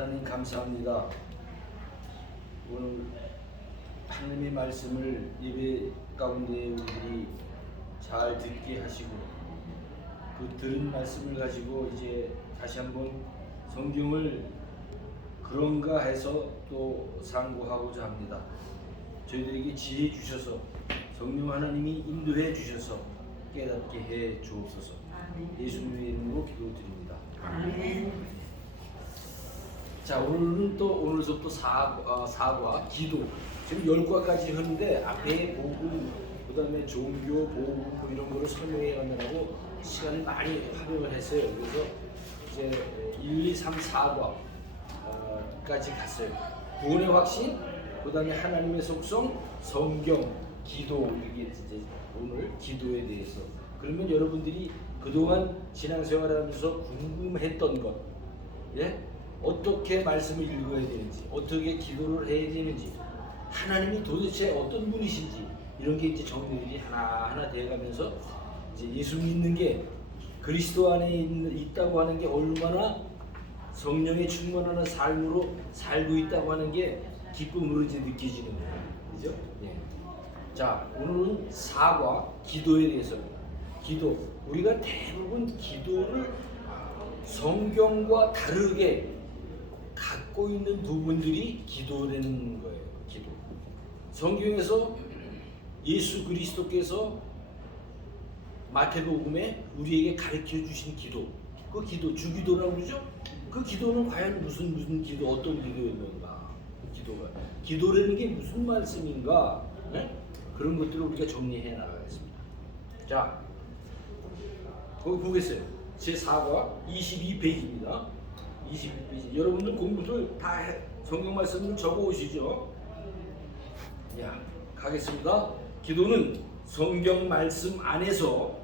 하나님 감사합니다. 오늘 하나님의 말씀을 예배 가운데 우리들이 잘 듣게 하시고 그 들은 말씀을 가지고 이제 다시 한번 성경을 그런가 해서 또 상고하고자 합니다. 저희들에게 지혜 주셔서 성령 하나님이 인도해 주셔서 깨닫게 해 주옵소서. 예수님의 이름으로 기도드립니다. 아멘. 자, 오늘은 또 오늘서부터 사과, 기도 지금 10과까지 하는데 앞에 복음, 그 다음에 종교, 복음 뭐 이런 거를 설명해 가느라고 시간을 많이 활용을 했어요. 그래서 이제 1, 2, 3, 4과까지 갔어요. 구원의 확신, 그 다음에 하나님의 속성, 성경, 기도, 이게 이제 오늘 기도에 대해서. 그러면 여러분들이 그동안 신앙생활하면서 궁금했던 것, 예? 어떻게 말씀을 읽어야 되는지, 어떻게 기도를 해야 되는지, 하나님이 도대체 어떤 분이신지 이런 게 이제 정리들이 하나하나 되어가면서 이제 예수 믿는 게 그리스도 안에 있다고 하는 게 얼마나 성령의 충만한 삶으로 살고 있다고 하는 게 기쁨으로 이제 느껴지는 거예요. 그죠? 예. 자, 오늘은 사과, 기도에 대해서입니다. 기도. 우리가 대부분 기도를 성경과 다르게 갖고 있는 부분들이 기도라는 거예요. 기도. 성경에서 예수 그리스도께서 마태복음에 우리에게 가르쳐 주신 기도, 그 기도, 주기도라고 그러죠? 그 기도는 과연 무슨 기도, 어떤 기도였는가? 기도라는 게 무슨 말씀인가? 네? 그런 것들을 우리가 정리해 나가겠습니다. 자, 거기 보겠어요. 제 4과 22페이지입니다. 22페이지. 여러분들 공부들 다 성경 말씀을 적어 오시죠. 야, 가겠습니다. 기도는 성경 말씀 안에서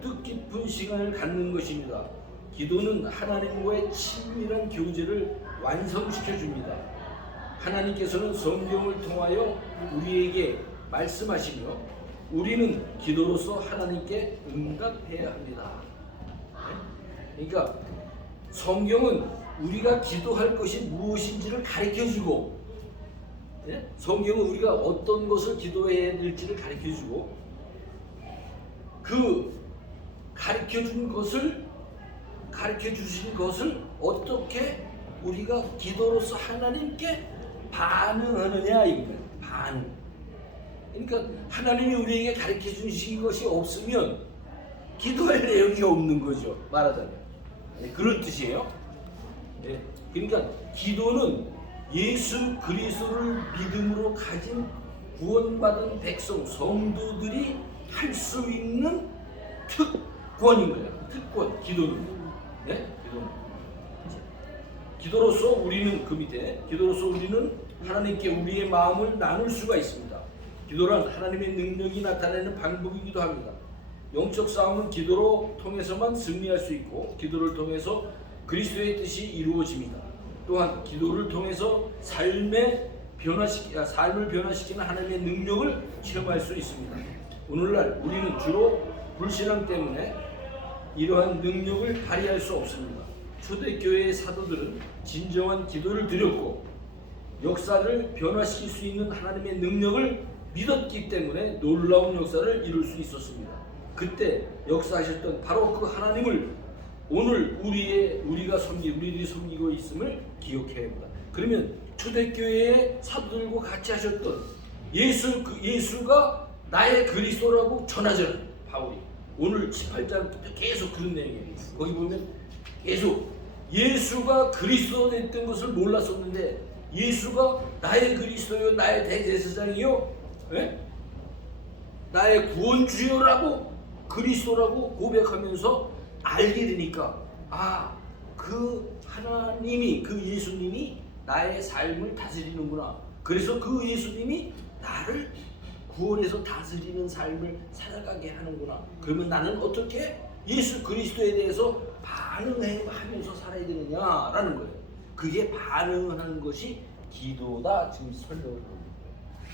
뜻깊은 시간을 갖는 것입니다. 기도는 하나님과의 친밀한 교제를 완성시켜 줍니다. 하나님께서는 성경을 통하여 우리에게 말씀하시며 우리는 기도로서 하나님께 응답해야 합니다. 그러니까 성경은 우리가 기도할 것이 무엇인지를 가르쳐주고, 성경은 우리가 어떤 것을 기도해야 될지를 가르쳐주고, 그 가르쳐주신 것을 어떻게 우리가 기도로서 하나님께 반응하느냐 이거예요. 반응. 그러니까 하나님이 우리에게 가르쳐 주신 것이 없으면 기도할 내용이 없는 거죠. 말하자면. 그런 뜻이에요. 네. 그러니까 기도는 예수 그리스도를 믿음으로 가진 구원받은 백성, 성도들이 할 수 있는 특권인 거예요. 특권, 기도는. 네? 기도는. 기도로서 우리는 그 밑에, 기도로서 우리는 하나님께 우리의 마음을 나눌 수가 있습니다. 기도란 하나님의 능력이 나타내는 방법이기도 합니다. 영적 싸움은 기도로 통해서만 승리할 수 있고, 기도를 통해서 그리스도의 뜻이 이루어집니다. 또한 기도를 통해서 삶을 변화시키는 하나님의 능력을 체험할 수 있습니다. 오늘날 우리는 주로 불신앙 때문에 이러한 능력을 발휘할 수 없습니다. 초대교회의 사도들은 진정한 기도를 드렸고 역사를 변화시킬 수 있는 하나님의 능력을 믿었기 때문에 놀라운 역사를 이룰 수 있었습니다. 그때 역사하셨던 바로 그 하나님을 오늘 우리들이 섬기고 있음을 기억해야 합니다. 그러면 초대교회의 사도들과 같이 하셨던 예수가 나의 그리스도라고 전하잖아요. 바울이 오늘 18장부터 계속 그런 내용이에요. 거기 보면 계속 예수가 그리스도 됐던 것을 몰랐었는데 예수가 나의 그리스도요, 나의 대제사장이요, 나의 구원주요라고 그리스도라고 고백하면서 알게 되니까 그 하나님이, 그 예수님이 나의 삶을 다스리는구나. 그래서 그 예수님이 나를 구원해서 다스리는 삶을 살아가게 하는구나. 그러면 나는 어떻게 예수 그리스도에 대해서 반응하면서 살아야 되느냐라는 거예요. 그게 반응하는 것이 기도다. 지금 설명을 하는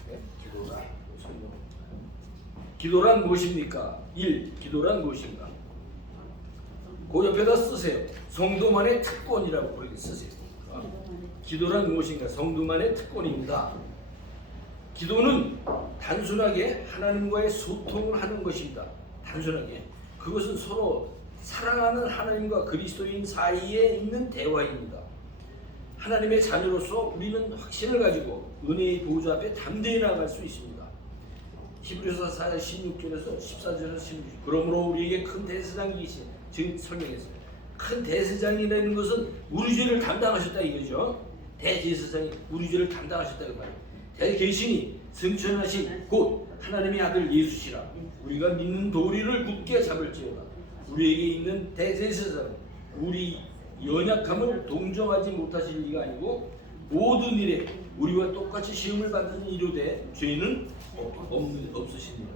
거예요. 기도다. 설명. 기도란 무엇입니까? 1. 기도란 무엇인가? 그 옆에다 쓰세요. 성도만의 특권이라고 그렇게 쓰세요. 기도란 무엇인가? 성도만의 특권입니다. 기도는 단순하게 하나님과의 소통을 하는 것입니다. 단순하게. 그것은 서로 사랑하는 하나님과 그리스도인 사이에 있는 대화입니다. 하나님의 자녀로서 우리는 확신을 가지고 은혜의 보좌 앞에 담대히 나아갈 수 있습니다. 히브리서 4장 16절에서 14절에서 16절. 그러므로 우리에게 큰 대제사장이 계신, 지금 설명했어요. 큰 대제사장이라는 것은 우리 죄를 담당하셨다 이거죠. 대제사장이 우리 죄를 담당하셨다 그 말이에요. 대계신이 승천하신 곧 하나님의 아들 예수시라. 우리가 믿는 도리를 굳게 잡을지어다. 우리에게 있는 대제사장은 우리 연약함을 동정하지 못하실 리가 아니고 모든 일에 우리와 똑같이 시험을 받는 이로되 죄는 없으시니라.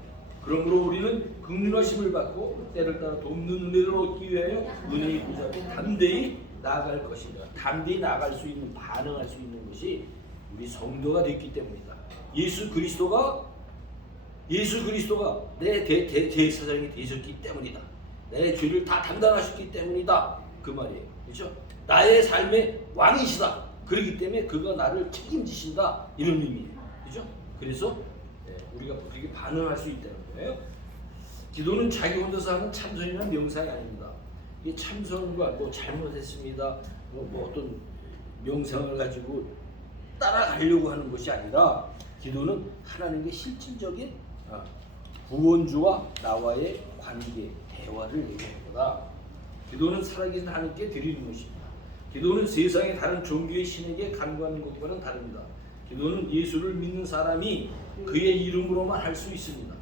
그러므로 우리는 긍휼하심을 받고 때를 따라 돕는 은혜를 얻기 위하여 은혜의 보좌 앞에 담대히 나아갈 것이다. 담대히 나아갈 수 있는, 반응할 수 있는 것이 우리 성도가 됐기 때문이다. 예수 그리스도가 내 대제사장이 되셨기 때문이다. 내 죄를 다 담당하셨기 때문이다. 그 말이에요. 그렇죠? 나의 삶의 왕이시다. 그렇기 때문에 그가 나를 책임지신다. 이런 의미예요. 그렇죠? 그래서 우리가 그렇게 반응할 수 있다는 거예요. 기도는 자기 혼자서 하는 참선이나 명상이 아닙니다. 이 참선과 뭐 잘못했습니다. 뭐 어떤 명상을 가지고 따라가려고 하는 것이 아니라 기도는 하나님의 실질적인 구원주와 나와의 관계, 대화를 얘기하는 거다. 기도는 살아계신 하나님께 드리는 것입니다. 기도는 세상의 다른 종교의 신에게 간구하는 것과는 다릅니다. 기도는 예수를 믿는 사람이 그의 이름으로만 할 수 있습니다.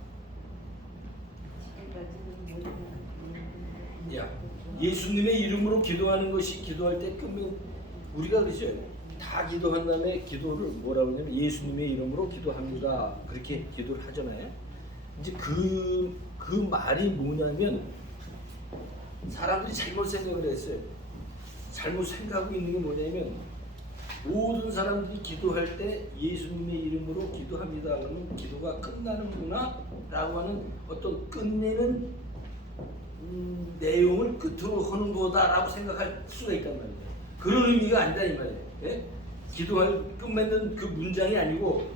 예수님의 이름으로 기도하는 것이 기도할 때 끝면 우리가 그러죠. 다 기도한 다음에 기도를 뭐라고 하냐면 예수님의 이름으로 기도합니다. 그렇게 기도를 하잖아요. 이제 그 말이 뭐냐면 사람들이 잘못 생각을 했어요. 잘못 생각하고 있는 게 뭐냐면 모든 사람들이 기도할 때 예수님의 이름으로 기도합니다. 그러면 기도가 끝나는구나 라고 하는 어떤 끝내는 내용을 끝으로 하는 거다라고 생각할 수가 있단 말이에요. 그런 의미가 아니다 이 말이에요. 예? 기도할 끝맺는 그 문장이 아니고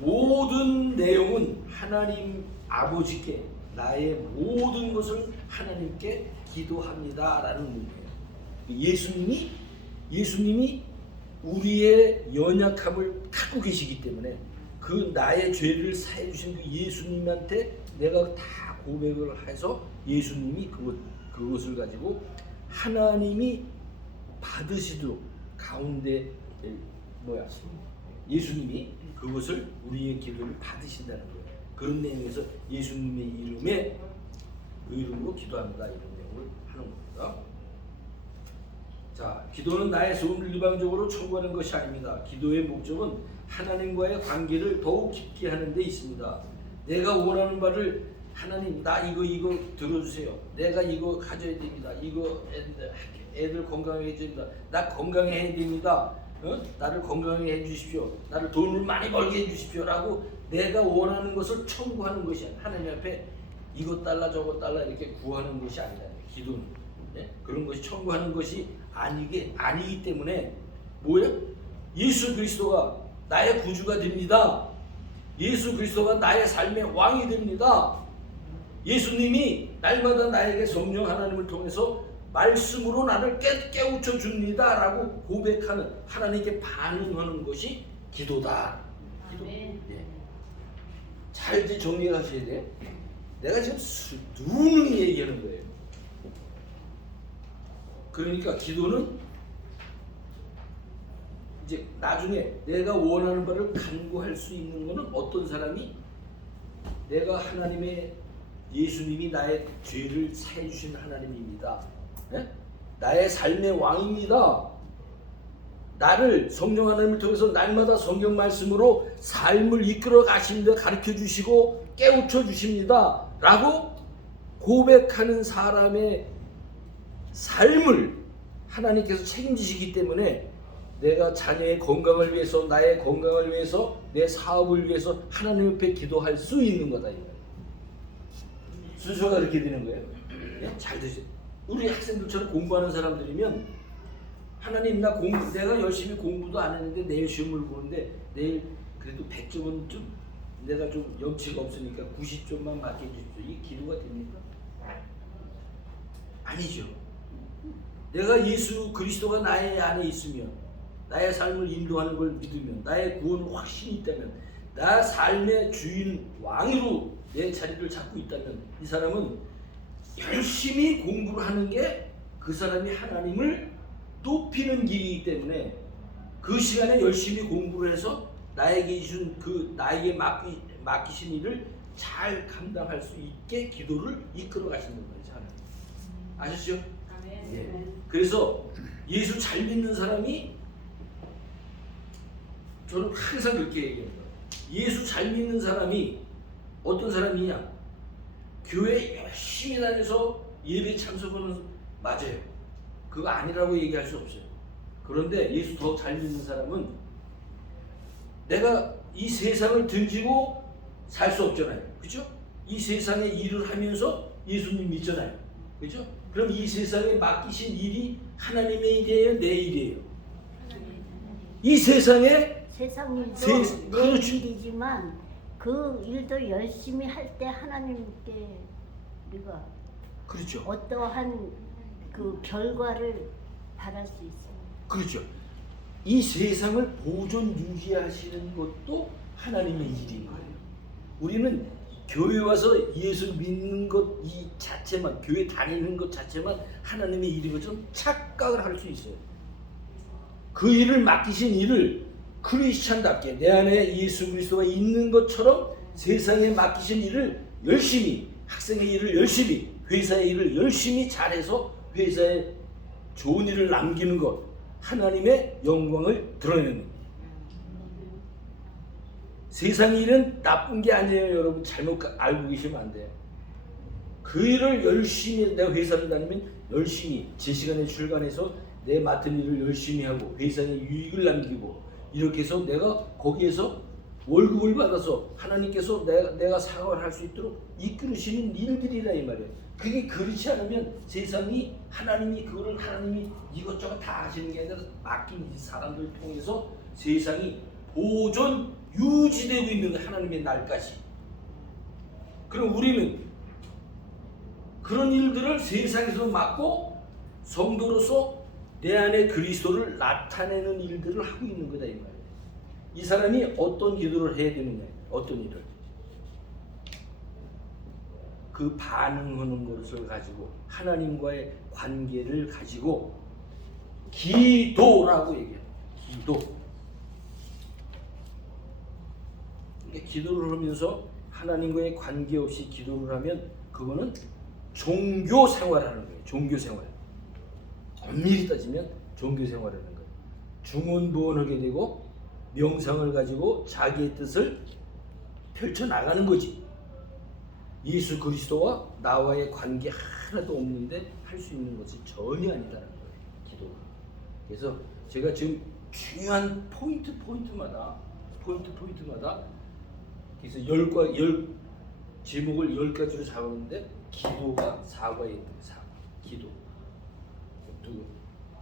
모든 내용은 하나님 아버지께 나의 모든 것을 하나님께 기도합니다라는 의미예요. 예수님이 우리의 연약함을 갖고 계시기 때문에 그 나의 죄를 사해 주신 그 예수님한테 내가 다 고백을 해서 예수님이 그것을 가지고 하나님이 받으시도록 가운데 예수님이 그것을 우리의 기도를 받으신다는 거예요. 그런 내용에서 예수님의 이름으로 기도합니다. 이런 내용을 하는 겁니다. 자, 기도는 나의 소원을 일방적으로 청구하는 것이 아닙니다. 기도의 목적은 하나님과의 관계를 더욱 깊게 하는 데 있습니다. 내가 원하는 바를 하나님 나 이거 들어주세요. 내가 이거 가져야 됩니다. 이거 애들 건강해야 됩니다. 나 건강해야 됩니다. 나를 건강하게 해주십시오. 나를 돈을 많이 벌게 해주십시오. 라고 내가 원하는 것을 청구하는 것이 하나님 앞에 이것 달라 저것 달라 이렇게 구하는 것이 아니다. 기도는 그런 것이 청구하는 것이 아니기 때문에 뭐예요? 예수 그리스도가 나의 구주가 됩니다. 예수 그리스도가 나의 삶의 왕이 됩니다. 예수님이 날마다 나에게 성령 하나님을 통해서 말씀으로 나를 깨우쳐 줍니다 라고 고백하는 하나님께 반응하는 것이 기도다. 기도. 잘 정리하셔야 돼. 내가 지금 누누이 얘기하는 거예요. 그러니까 기도는 이제 나중에 내가 원하는 바를 간구할 수 있는 것은 어떤 사람이 내가 하나님의 예수님이 나의 죄를 사해 주신 하나님입니다. 나의 삶의 왕입니다. 나를 성령 하나님을 통해서 날마다 성경 말씀으로 삶을 이끌어 가십니다. 가르쳐 주시고 깨우쳐 주십니다. 라고 고백하는 사람의 삶을 하나님께서 책임지시기 때문에 내가 자녀의 건강을 위해서 나의 건강을 위해서 내 사업을 위해서 하나님 옆에 기도할 수 있는 거다. 순서가 그렇게 되는 거예요. 잘 되죠. 우리 학생들처럼 공부하는 사람들이면 하나님 내가 열심히 공부도 안 했는데 내일 시험을 보는데 내일 그래도 100점은 좀 내가 좀 염치가 없으니까 90점만 맞게 해주십시오. 이 기도가 됩니까? 아니죠. 내가 예수 그리스도가 나의 안에 있으면 나의 삶을 인도하는 걸 믿으면 나의 구원 확신이 있다면 나 삶의 주인 왕으로 내 자리를 잡고 있다면 이 사람은 열심히 공부를 하는 게 그 사람이 하나님을 높이는 길이기 때문에 그 시간에 열심히 공부를 해서 나에게 준 나에게 맡기신 일을 잘 감당할 수 있게 기도를 이끌어 가시는 거죠. 아시죠? 예. 그래서 예수 잘 믿는 사람이 저는 항상 그렇게 얘기합니다. 예수 잘 믿는 사람이 어떤 사람이냐? 교회 열심히 다녀서 예배 참석하는 맞아요. 그거 아니라고 얘기할 수 없어요. 그런데 예수 더 잘 믿는 사람은 내가 이 세상을 등지고 살 수 없잖아요. 그죠? 이 세상에 일을 하면서 예수님 믿잖아요. 그죠? 그럼 이 세상에 맡기신 일이 하나님의 일이에요? 내 일이에요? 이 세상에 세상 일도 내 그렇죠. 일이지만 그 일도 열심히 할 때 하나님께 우리가 그렇죠. 어떠한 그 결과를 바랄 수 있어요. 그렇죠. 이 세상을 보존 유지하시는 것도 하나님의 일인 거예요. 우리는 교회 와서 예수 믿는 것 이 자체만, 교회 다니는 것 자체만 하나님의 일인 것처럼 착각을 할 수 있어요. 그 일을 맡기신 일을 크리스찬답게 내 안에 예수 그리스도가 있는 것처럼 세상에 맡기신 일을 열심히, 학생의 일을 열심히, 회사의 일을 열심히 잘해서 회사에 좋은 일을 남기는 것, 하나님의 영광을 드러내는 것. 세상 일은 나쁜 게 아니에요. 여러분 잘못 알고 계시면 안 돼요. 그 일을 열심히, 내가 회사를 다니면 열심히 제 시간에 출근해서 내 맡은 일을 열심히 하고 회사에 유익을 남기고 이렇게 해서 내가 거기에서 월급을 받아서 하나님께서 내가 사과를 할 수 있도록 이끌으시는 일들이라 이 말이에요. 그게 그렇지 않으면 세상이 하나님이 이것저것 다 하시는 게 아니라 맡긴 이 사람들 통해서 세상이 보존 유지되고 있는 하나님의 날까지. 그럼 우리는 그런 일들을 세상에서 맡고 성도로서 내 안에 그리스도를 나타내는 일들을 하고 있는 거다 이 말이에요. 이 사람이 어떤 기도를 해야 되느냐, 어떤 일을 그 반응하는 것을 가지고 하나님과의 관계를 가지고 기도라고 얘기해요. 기도. 기도를 하면서 하나님과의 관계 없이 기도를 하면 그거는 종교 생활하는 거예요. 종교 생활. 엄밀히 따지면 종교 생활하는 거예요. 중언부언하게 되고 명상을 가지고 자기의 뜻을 펼쳐 나가는 거지. 예수 그리스도와 나와의 관계 하나도 없는데 할 수 있는 것이 전혀 아니다라는 거예요. 기도가. 그래서 제가 지금 중요한 포인트마다 그래서 열 제목을 10가지로 잡았는데 기도가 사과에 있는 사과. 기도.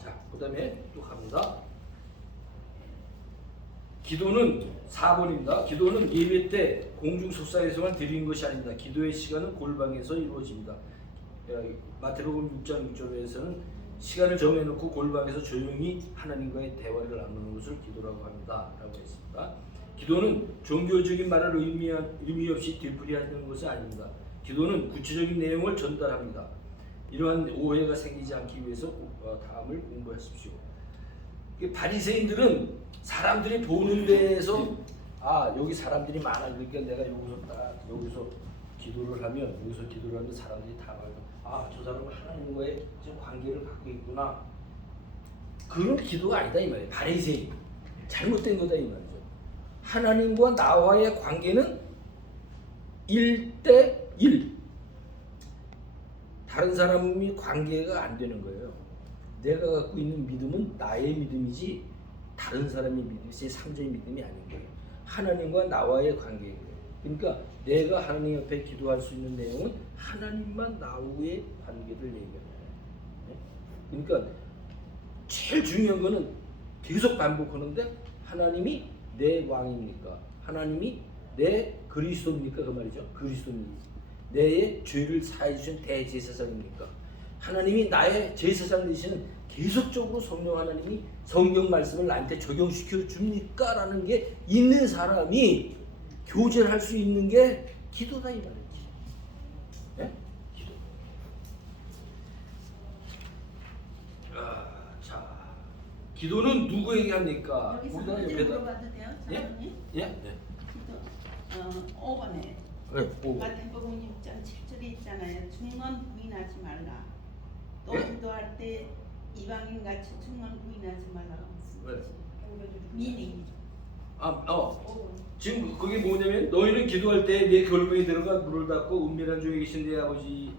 자, 그다음에 또 갑니다. 기도는 4번입니다. 기도는 예배 때 공중 속사에서만 드리는 것이 아닙니다. 기도의 시간은 골방에서 이루어집니다. 마태복음 6장 6절에서는 시간을 정해놓고 골방에서 조용히 하나님과의 대화를 나누는 것을 기도라고 합니다. 라고 했습니다. 기도는 종교적인 말을 의미 없이 되풀이하는 것은 아닙니다. 기도는 구체적인 내용을 전달합니다. 이러한 오해가 생기지 않기 위해서 다음을 공부하십시오. 바리새인들은 사람들이 보는 데에서 여기 사람들이 많아, 그러니까 내가 여기서 기도를 하면 사람들이 다 봐요. 저 사람은 하나님과의 관계를 갖고 있구나. 그런 기도가 아니다 이 말이에요. 바리새인 잘못된 거다 이 말이죠. 하나님과 나와의 관계는 1대1. 다른 사람이 관계가 안 되는 거예요. 내가 갖고 있는 믿음은 나의 믿음이지 다른 사람의 믿음이 제3자의 믿음이 아닌 거예요. 하나님과 나와의 관계인 거예요. 그러니까 내가 하나님 앞에 기도할 수 있는 내용은 하나님만 나와의 관계를 얘기하는 거예요. 그러니까 제일 중요한 거는 계속 반복하는데 하나님이 내 왕입니까? 하나님이 내 그리스도입니까? 그 말이죠. 그리스도입니까? 내 죄를 사해 주신 대제사장입니까? 하나님이 나의 제사장 되시는 계속적으로 성령 하나님이 성경 말씀을 나한테 적용시켜 줍니까? 라는 게 있는 사람이 교제를 할 수 있는 게 기도다 이 말이지. 네? 기도. 자, 기도는 누구에게 합니까? 여기서 우리가 문제 옆에다. 물어봐도 돼요? 예? 사모님? 예? 네. 기도 5번에 네. 오. 마태복음 6장 7절에 있잖아요. 중언 부인하지 말라. 또 예? 기도할 때 이방인 같이 중언 부인하지 말라고 네. 미닝. 지금 그게 뭐냐면 너희는 기도할 때 내 골방에 들어가 문을 닫고 은밀한 중에 계신 내 아버지께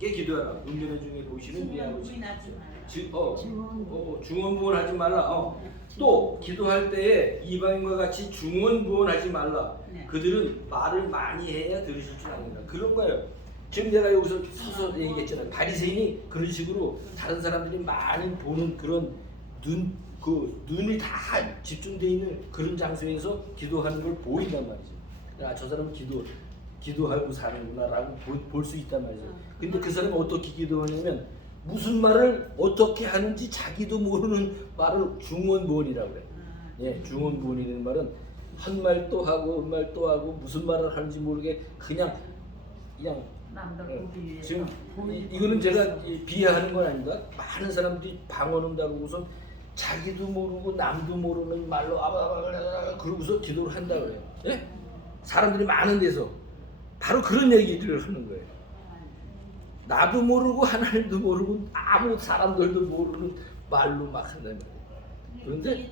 기도하라. 은밀한 중에 보시는 내 중언 아버지. 부인하지 말라. 중언부언하지 말라. 또 기도할 때에 이방인과 같이 중언부언하지 말라. 네. 그들은 말을 많이 해야 들으실 줄 아는다. 그런 거예요. 지금 내가 여기서 서서 얘기했잖아요. 바리새인이 그런 식으로 다른 사람들이 많이 보는 그런 눈이 다 집중되어 있는 그런 장소에서 기도하는 걸 보인단 말이죠. 저 사람은 기도하고 사는구나라고 볼 수 있단 말이죠. 근데 그 사람은 어떻게 기도하냐면 무슨 말을 어떻게 하는지 자기도 모르는 말을 중언부언이라고 그래요. 예, 중언부언이라는 말은 한 말 또 하고 한 말 또 하고 무슨 말을 하는지 모르게 그냥 지금 이거는 제가 비하하는 건 아닙니다. 많은 사람들이 방언한다고 우선 자기도 모르고 남도 모르는 말로 그러고서 기도를 한다 그래요. 예? 사람들이 많은 데서 바로 그런 얘기들을 하는 거예요. 나도 모르고 하나님도 모르고 아무 사람들도 모르는 말로 막 한다는 거예요. 그런데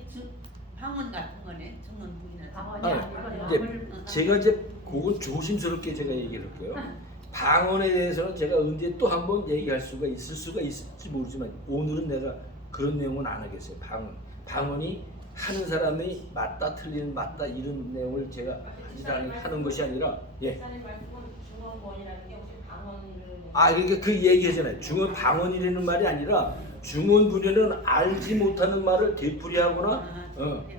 방언 같은 거네. 중언 부인하지. 이제 제가 이제 그건 조심스럽게 제가 얘기를 할게요. 방언에 대해서는 제가 언제 또 한번 얘기할 수가 있을지 모르지만 오늘은 내가 그런 내용은 안 하겠어요. 방언이 하는 사람이 맞다 틀리는 맞다 이런 내용을 제가 하는 것이 아니라 그러니까 그 얘기하잖아요. 방언이라는 말이 아니라 중언부언은 알지 못하는 말을 되풀이하거나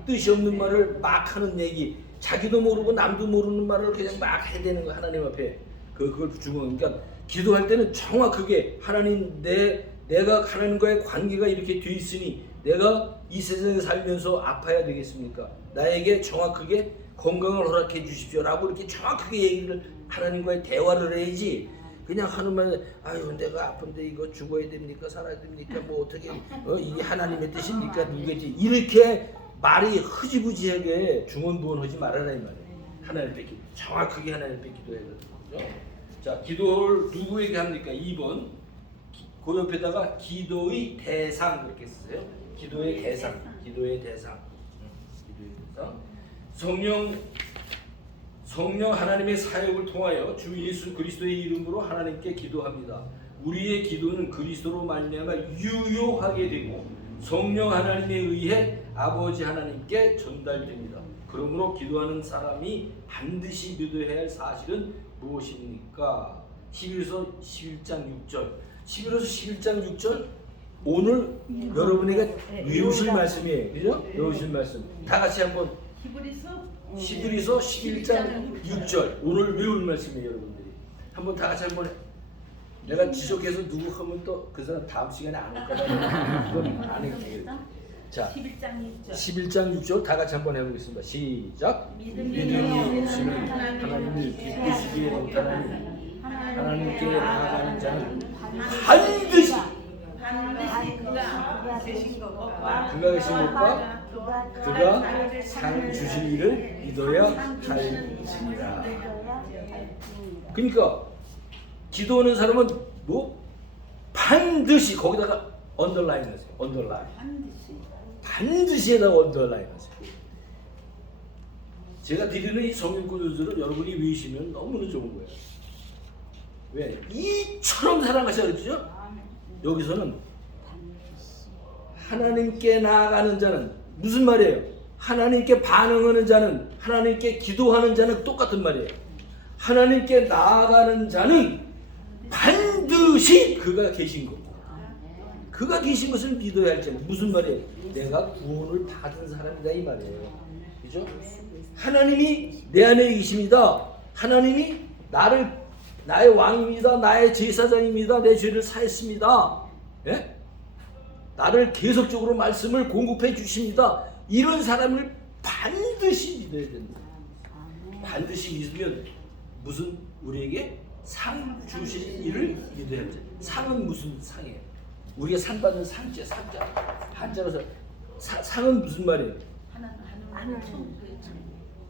뜻이 없는 말을 막 하는 얘기. 자기도 모르고 남도 모르는 말을 그냥 막 해대는 거 하나님 앞에 그걸 중언. 그러니까 기도할 때는 정확하게 하나님 내가 하나님과의 관계가 이렇게 돼 있으니 내가 이 세상에 살면서 아파야 되겠습니까? 나에게 정확하게 건강을 허락해 주십시오라고 이렇게 정확하게 얘기를 하나님과의 대화를 해야지. 그냥 하는 말 아유 내가 아픈데 이거 죽어야 됩니까 살아야 됩니까 뭐 어떻게 이게 하나님의 뜻입니까 누구겠지 이렇게 말이 흐지부지하게 중언부언하지 말아라 이 말이에요. 하나님께 정확하게 하나님께 기도해야 되거든요. 자, 기도를 누구에게 합니까? 2번 그 옆에다가 기도의 대상 그렇게 쓰세요. 기도의 대상. 성령 하나님의 사역을 통하여 주 예수 그리스도의 이름으로 하나님께 기도합니다. 우리의 기도는 그리스도로 말미암아 유효하게 되고 성령 하나님에 의해 아버지 하나님께 전달됩니다. 그러므로 기도하는 사람이 반드시 믿어야 할 사실은 무엇입니까? 11서 11장 6절. 11서 11장 6절 오늘 여러분에게 외우실 말씀이에요. 그죠? 외우실 말씀. 다 같이 한번 히브리서 11장 6절 오늘 외울 말씀이에요, 여러분들이. 한번 다 같이 한번 내가 지속해서 누구 하면 또 그 사람 다음 시간에 안 올 거다. 그건 안 할게요. 자, 11장 6절 다 같이 한번 해보겠습니다. 시작. 믿음이 없이는 하나님을 기쁘시기에 못하나니 하나님께 나아가는 자는 반드시 그가 계신 것과 그가 상 주실 일을 믿어야 할지니라. 그러니까 기도하는 사람은 뭐 반드시 거기다가 언더라인 하세요. 언더라인. 반드시에다가 언더라인 하세요. 제가 드리는 이 성경 구절을 여러분이 외우시면 너무나 좋은 거예요. 왜? 이처럼 사랑하셔야 그러죠? 여기서는 하나님께 나아가는 자는 무슨 말이에요? 하나님께 반응하는 자는 하나님께 기도하는 자는 똑같은 말이에요. 하나님께 나아가는 자는 반드시 그가 계신 거고 그가 계신 것을 믿어야 할지. 무슨 말이에요? 내가 구원을 받은 사람이다 이 말이에요. 그죠? 하나님이 내 안에 계십니다. 하나님이 나의 왕입니다. 나의 제사장입니다. 내 죄를 사했습니다. 예? 나를 계속적으로 말씀을 공급해 주십니다. 이런 사람을 반드시 믿어야 된다. 반드시 믿으면 무슨 우리에게 상 주실 일을 믿어야 합니다. 상은 무슨 상이에요? 우리가 상 받는 상자 한자라서 상은 무슨 말이에요? 하늘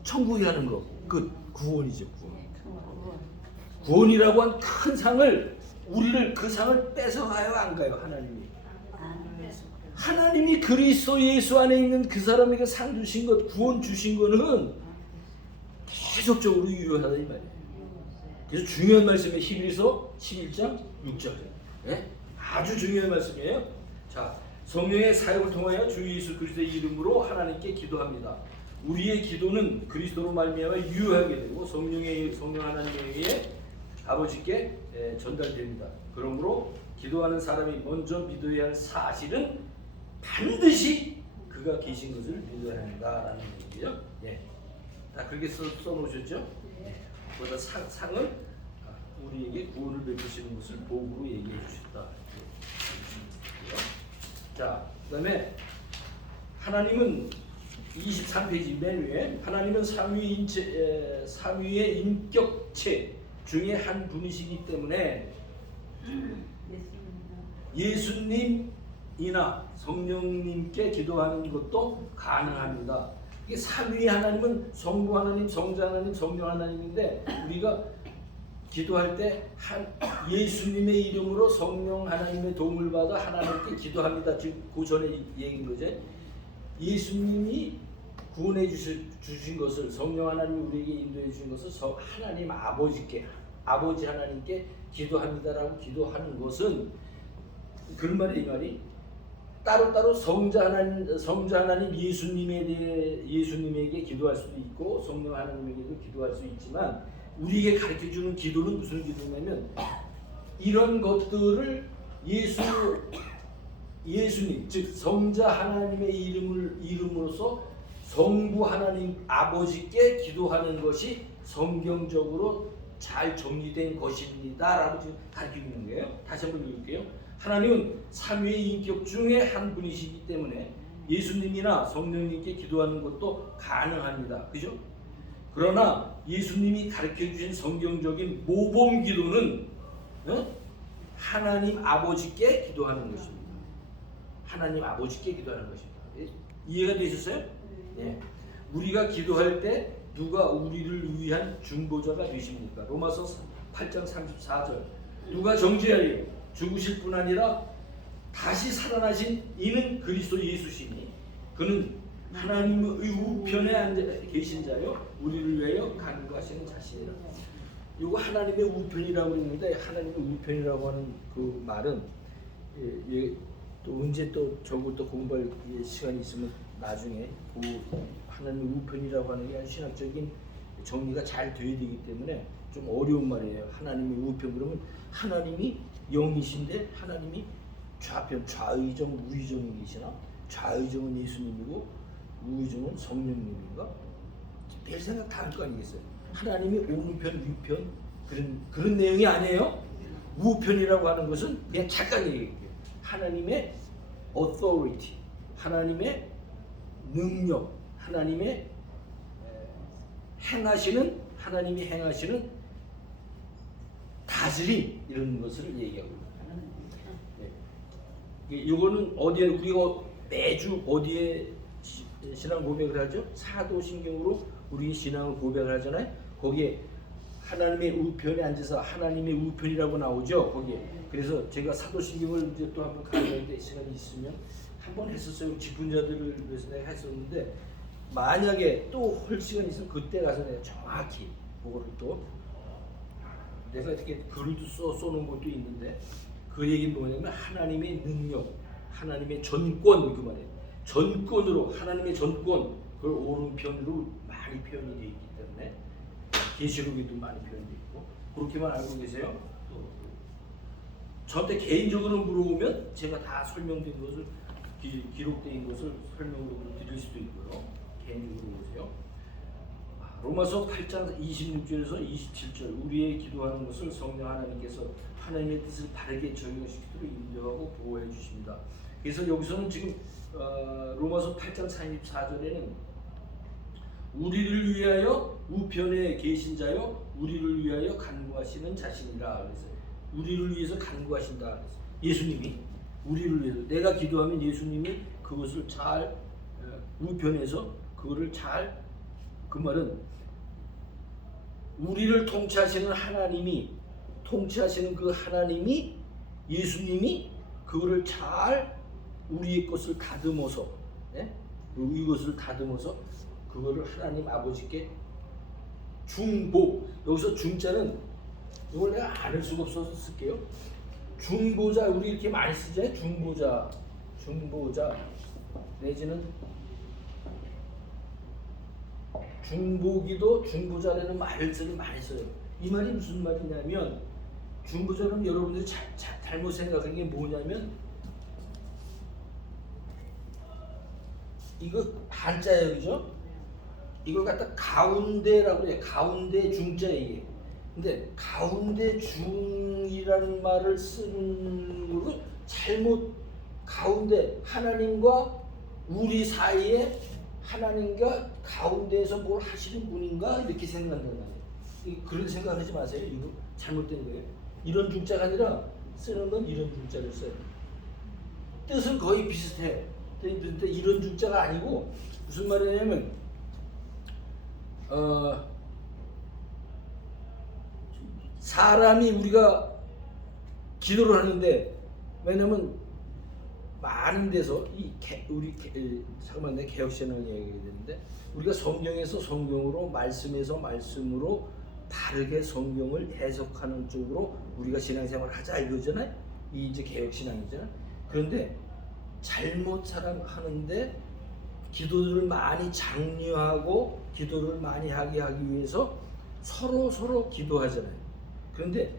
천국에 가는 거. 그 구원이죠. 구원이라고 한 큰 상을 우리를 그 상을 뺏어가요 안 가요? 하나님이 그리스도 예수 안에 있는 그 사람에게 상 주신 것, 구원 주신 거는 계속적으로 유효하다 이 말이에요. 그래서 중요한 말씀이에요. 히브리서 11장 6절. 예? 아주 중요한 말씀이에요. 자, 성령의 사역을 통하여 주 예수 그리스도의 이름으로 하나님께 기도합니다. 우리의 기도는 그리스도로 말미암아 유효하게 되고 성령 하나님에게 아버지께 전달됩니다. 그러므로 기도하는 사람이 먼저 믿어야 할 사실은 반드시 그가 계신 것을 믿어야 한다라는 얘기죠. 예. 다 그렇게 써놓으셨죠? 보다 상을 우리에게 구원을 베푸시는 것을 복으로 얘기해 주셨다. 자, 그다음에 하나님은 23페이지 맨 위에 하나님은 삼위의 인격체 중에 한 분이시기 때문에 예수님이나 성령님께 기도하는 것도 가능합니다. 이게 삼위의 하나님은 성부 하나님, 성자 하나님, 성령 하나님인데 우리가 기도할 때 예수님의 이름으로 성령 하나님의 도움을 받아 하나님께 기도합니다. 지금 그 전에 얘기인 거죠. 예수님이 구원해 주신 것을 성령 하나님이 우리에게 인도해 주신 것을 하나님 아버지 하나님께 기도합니다라고 기도하는 것은 그런 말이 이 말이 따로따로 성자 하나님 예수님에게 기도할 수도 있고 성령 하나님에게도 기도할 수 있지만 우리에게 가르쳐 주는 기도는 무슨 기도냐면 이런 것들을 예수님 즉 성자 하나님의 이름으로서 성부 하나님 아버지께 기도하는 것이 성경적으로 잘 정리된 것입니다라고 지금 가르쳐 주는 거예요. 다시 한번 읽을게요. 하나님은 삼위의 인격 중에 한 분이시기 때문에 예수님이나 성령님께 기도하는 것도 가능합니다. 그죠? 그러나 예수님이 가르쳐 주신 성경적인 모범 기도는 하나님 아버지께 기도하는 것입니다. 하나님 아버지께 기도하는 것입니다. 이해가 되셨어요? 네. 우리가 기도할 때 누가 우리를 위한 중보자가 되십니까? 로마서 8장 34절. 누가 정죄하리요? 죽으실 뿐 아니라 다시 살아나신 이는 그리스도 예수시니 그는 하나님의 우편에 앉아 계신 자요 우리를 위하여 간구하시는 자신이라. 이거 하나님의 우편이라고 합니다. 하나님의 우편이라고 하는 그 말은 또 언제 또 저것도 공부할 시간이 있으면 나중에 그 하나님의 우편이라고 하는 게 신학적인 정리가 잘 돼야 되기 때문에 좀 어려운 말이에요. 하나님의 우편 그러면 하나님이 영이신데 하나님이 좌편 좌의정 우의정이 계시나? 좌의정은 예수님이고 우의정은 성령님인가? 별 생각 다 할 거 아니겠어요? 하나님이 오른편 위편 그런 내용이 아니에요. 우편이라고 하는 것은 그냥 잠깐 얘기할게요. 하나님의 authority, 하나님의 능력, 하나님이 행하시는 다스림 이런 것을 얘기하고 있습니다. 이거는 어디에 우리가 매주 어디에 신앙 고백을 하죠? 사도신경으로 우리 신앙을 고백을 하잖아요. 거기에 하나님의 우편에 앉아서 하나님의 우편이라고 나오죠. 거기에. 그래서 제가 사도신경을 이제 또 한번 강의할 때 시간이 있으면 한번 했었어요. 직분자들을 위해서 내가 했었는데 만약에 또 할 시간이 있으면 그때 가서 내가 정확히 그거를 또 내가 이렇게 글도 써놓은 것도 있는데 그 얘기는 뭐냐면 하나님의 능력, 하나님의 전권 그 말이에요. 전권으로 하나님의 전권 그걸 오른편으로 많이 표현이 되어 있기 때문에 계시록에도 많이 표현되어 있고 그렇게만 알고 계세요. 또 저한테 개인적으로 물어보면 제가 다 설명된 것을 기록된 것을 설명으로 드릴 수도 있고요. 개인적으로 보세요. 로마서 8장 26절에서 27절 우리의 기도하는 것을 성령 하나님께서 하나님의 뜻을 바르게 적용시키도록 인도하고 보호해 주십니다. 그래서 여기서는 지금 로마서 8장 34절에는 우리를 위하여 우편에 계신 자여 우리를 위하여 간구하시는 자신이라. 그래서 우리를 위해서 간구하신다. 그래서 예수님이 우리를 위해서 내가 기도하면 예수님이 그것을 잘 우편에서 그거를 잘 그 말은 우리를 통치하시는 하나님이 통치하시는 그 하나님이 예수님이 그거를 잘 우리의 것을 다듬어서 이것을 다듬어서 그거를 하나님 아버지께 중보 여기서 중자는 이걸 내가 안 할 수가 없어서 쓸게요. 중보자 우리 이렇게 많이 쓰잖아요. 중보자 내지는 중보기도 중보자라는 말을 많이 써요. 이 말이 무슨 말이냐면 중보자는 여러분들이 잘못 생각하는 게 뭐냐면 이거 한자예요, 그죠? 이걸 갖다 가운데라고 그래요. 가운데 중자 이게. 근데 가운데 중이라는 말을 쓰는 거 잘못 가운데 하나님과 우리 사이에 하나님과 가운데에서 뭘 하시는 분인가 이렇게 생각한다는 거예요. 그런 생각하지 마세요. 이거 잘못된 거예요. 이런 중자가 아니라 쓰는 건 이런 중자를 써요. 뜻은 거의 비슷해. 근데 이런 중자가 아니고 무슨 말이냐면 사람이 우리가 기도를 하는데 왜냐면 많은 데서 잠깐만 내 개혁신앙 얘기해야 되는데 우리가 성경에서 성경으로 말씀에서 말씀으로 다르게 성경을 해석하는 쪽으로 우리가 신앙생활을 하자 이거잖아요. 이 이제 개혁신앙이잖아요. 그런데 잘못 사랑하는데 기도를 많이 장려하고 기도를 많이 하게 하기 위해서 서로 기도하잖아요. 그런데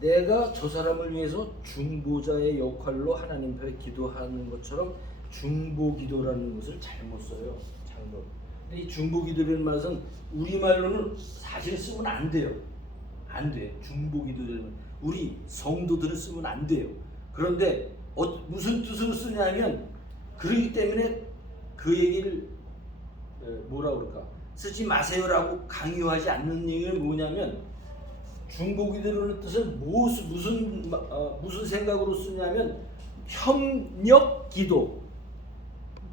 내가 저 사람을 위해서 중보자의 역할로 하나님 앞에 기도하는 것처럼 중보기도라는 것을 잘못 써요. 잘못. 근데 이 중보기도라는 말은 우리말로는 사실 쓰면 안 돼요. 안 돼. 중보기도라는 우리 성도들을 쓰면 안 돼요. 그런데 무슨 뜻으로 쓰냐면 그러기 때문에 그 얘기를 뭐라 그럴까 쓰지 마세요라고 강요하지 않는 얘기는 뭐냐면 중보기도라는 뜻은 무슨 생각으로 쓰냐면 협력기도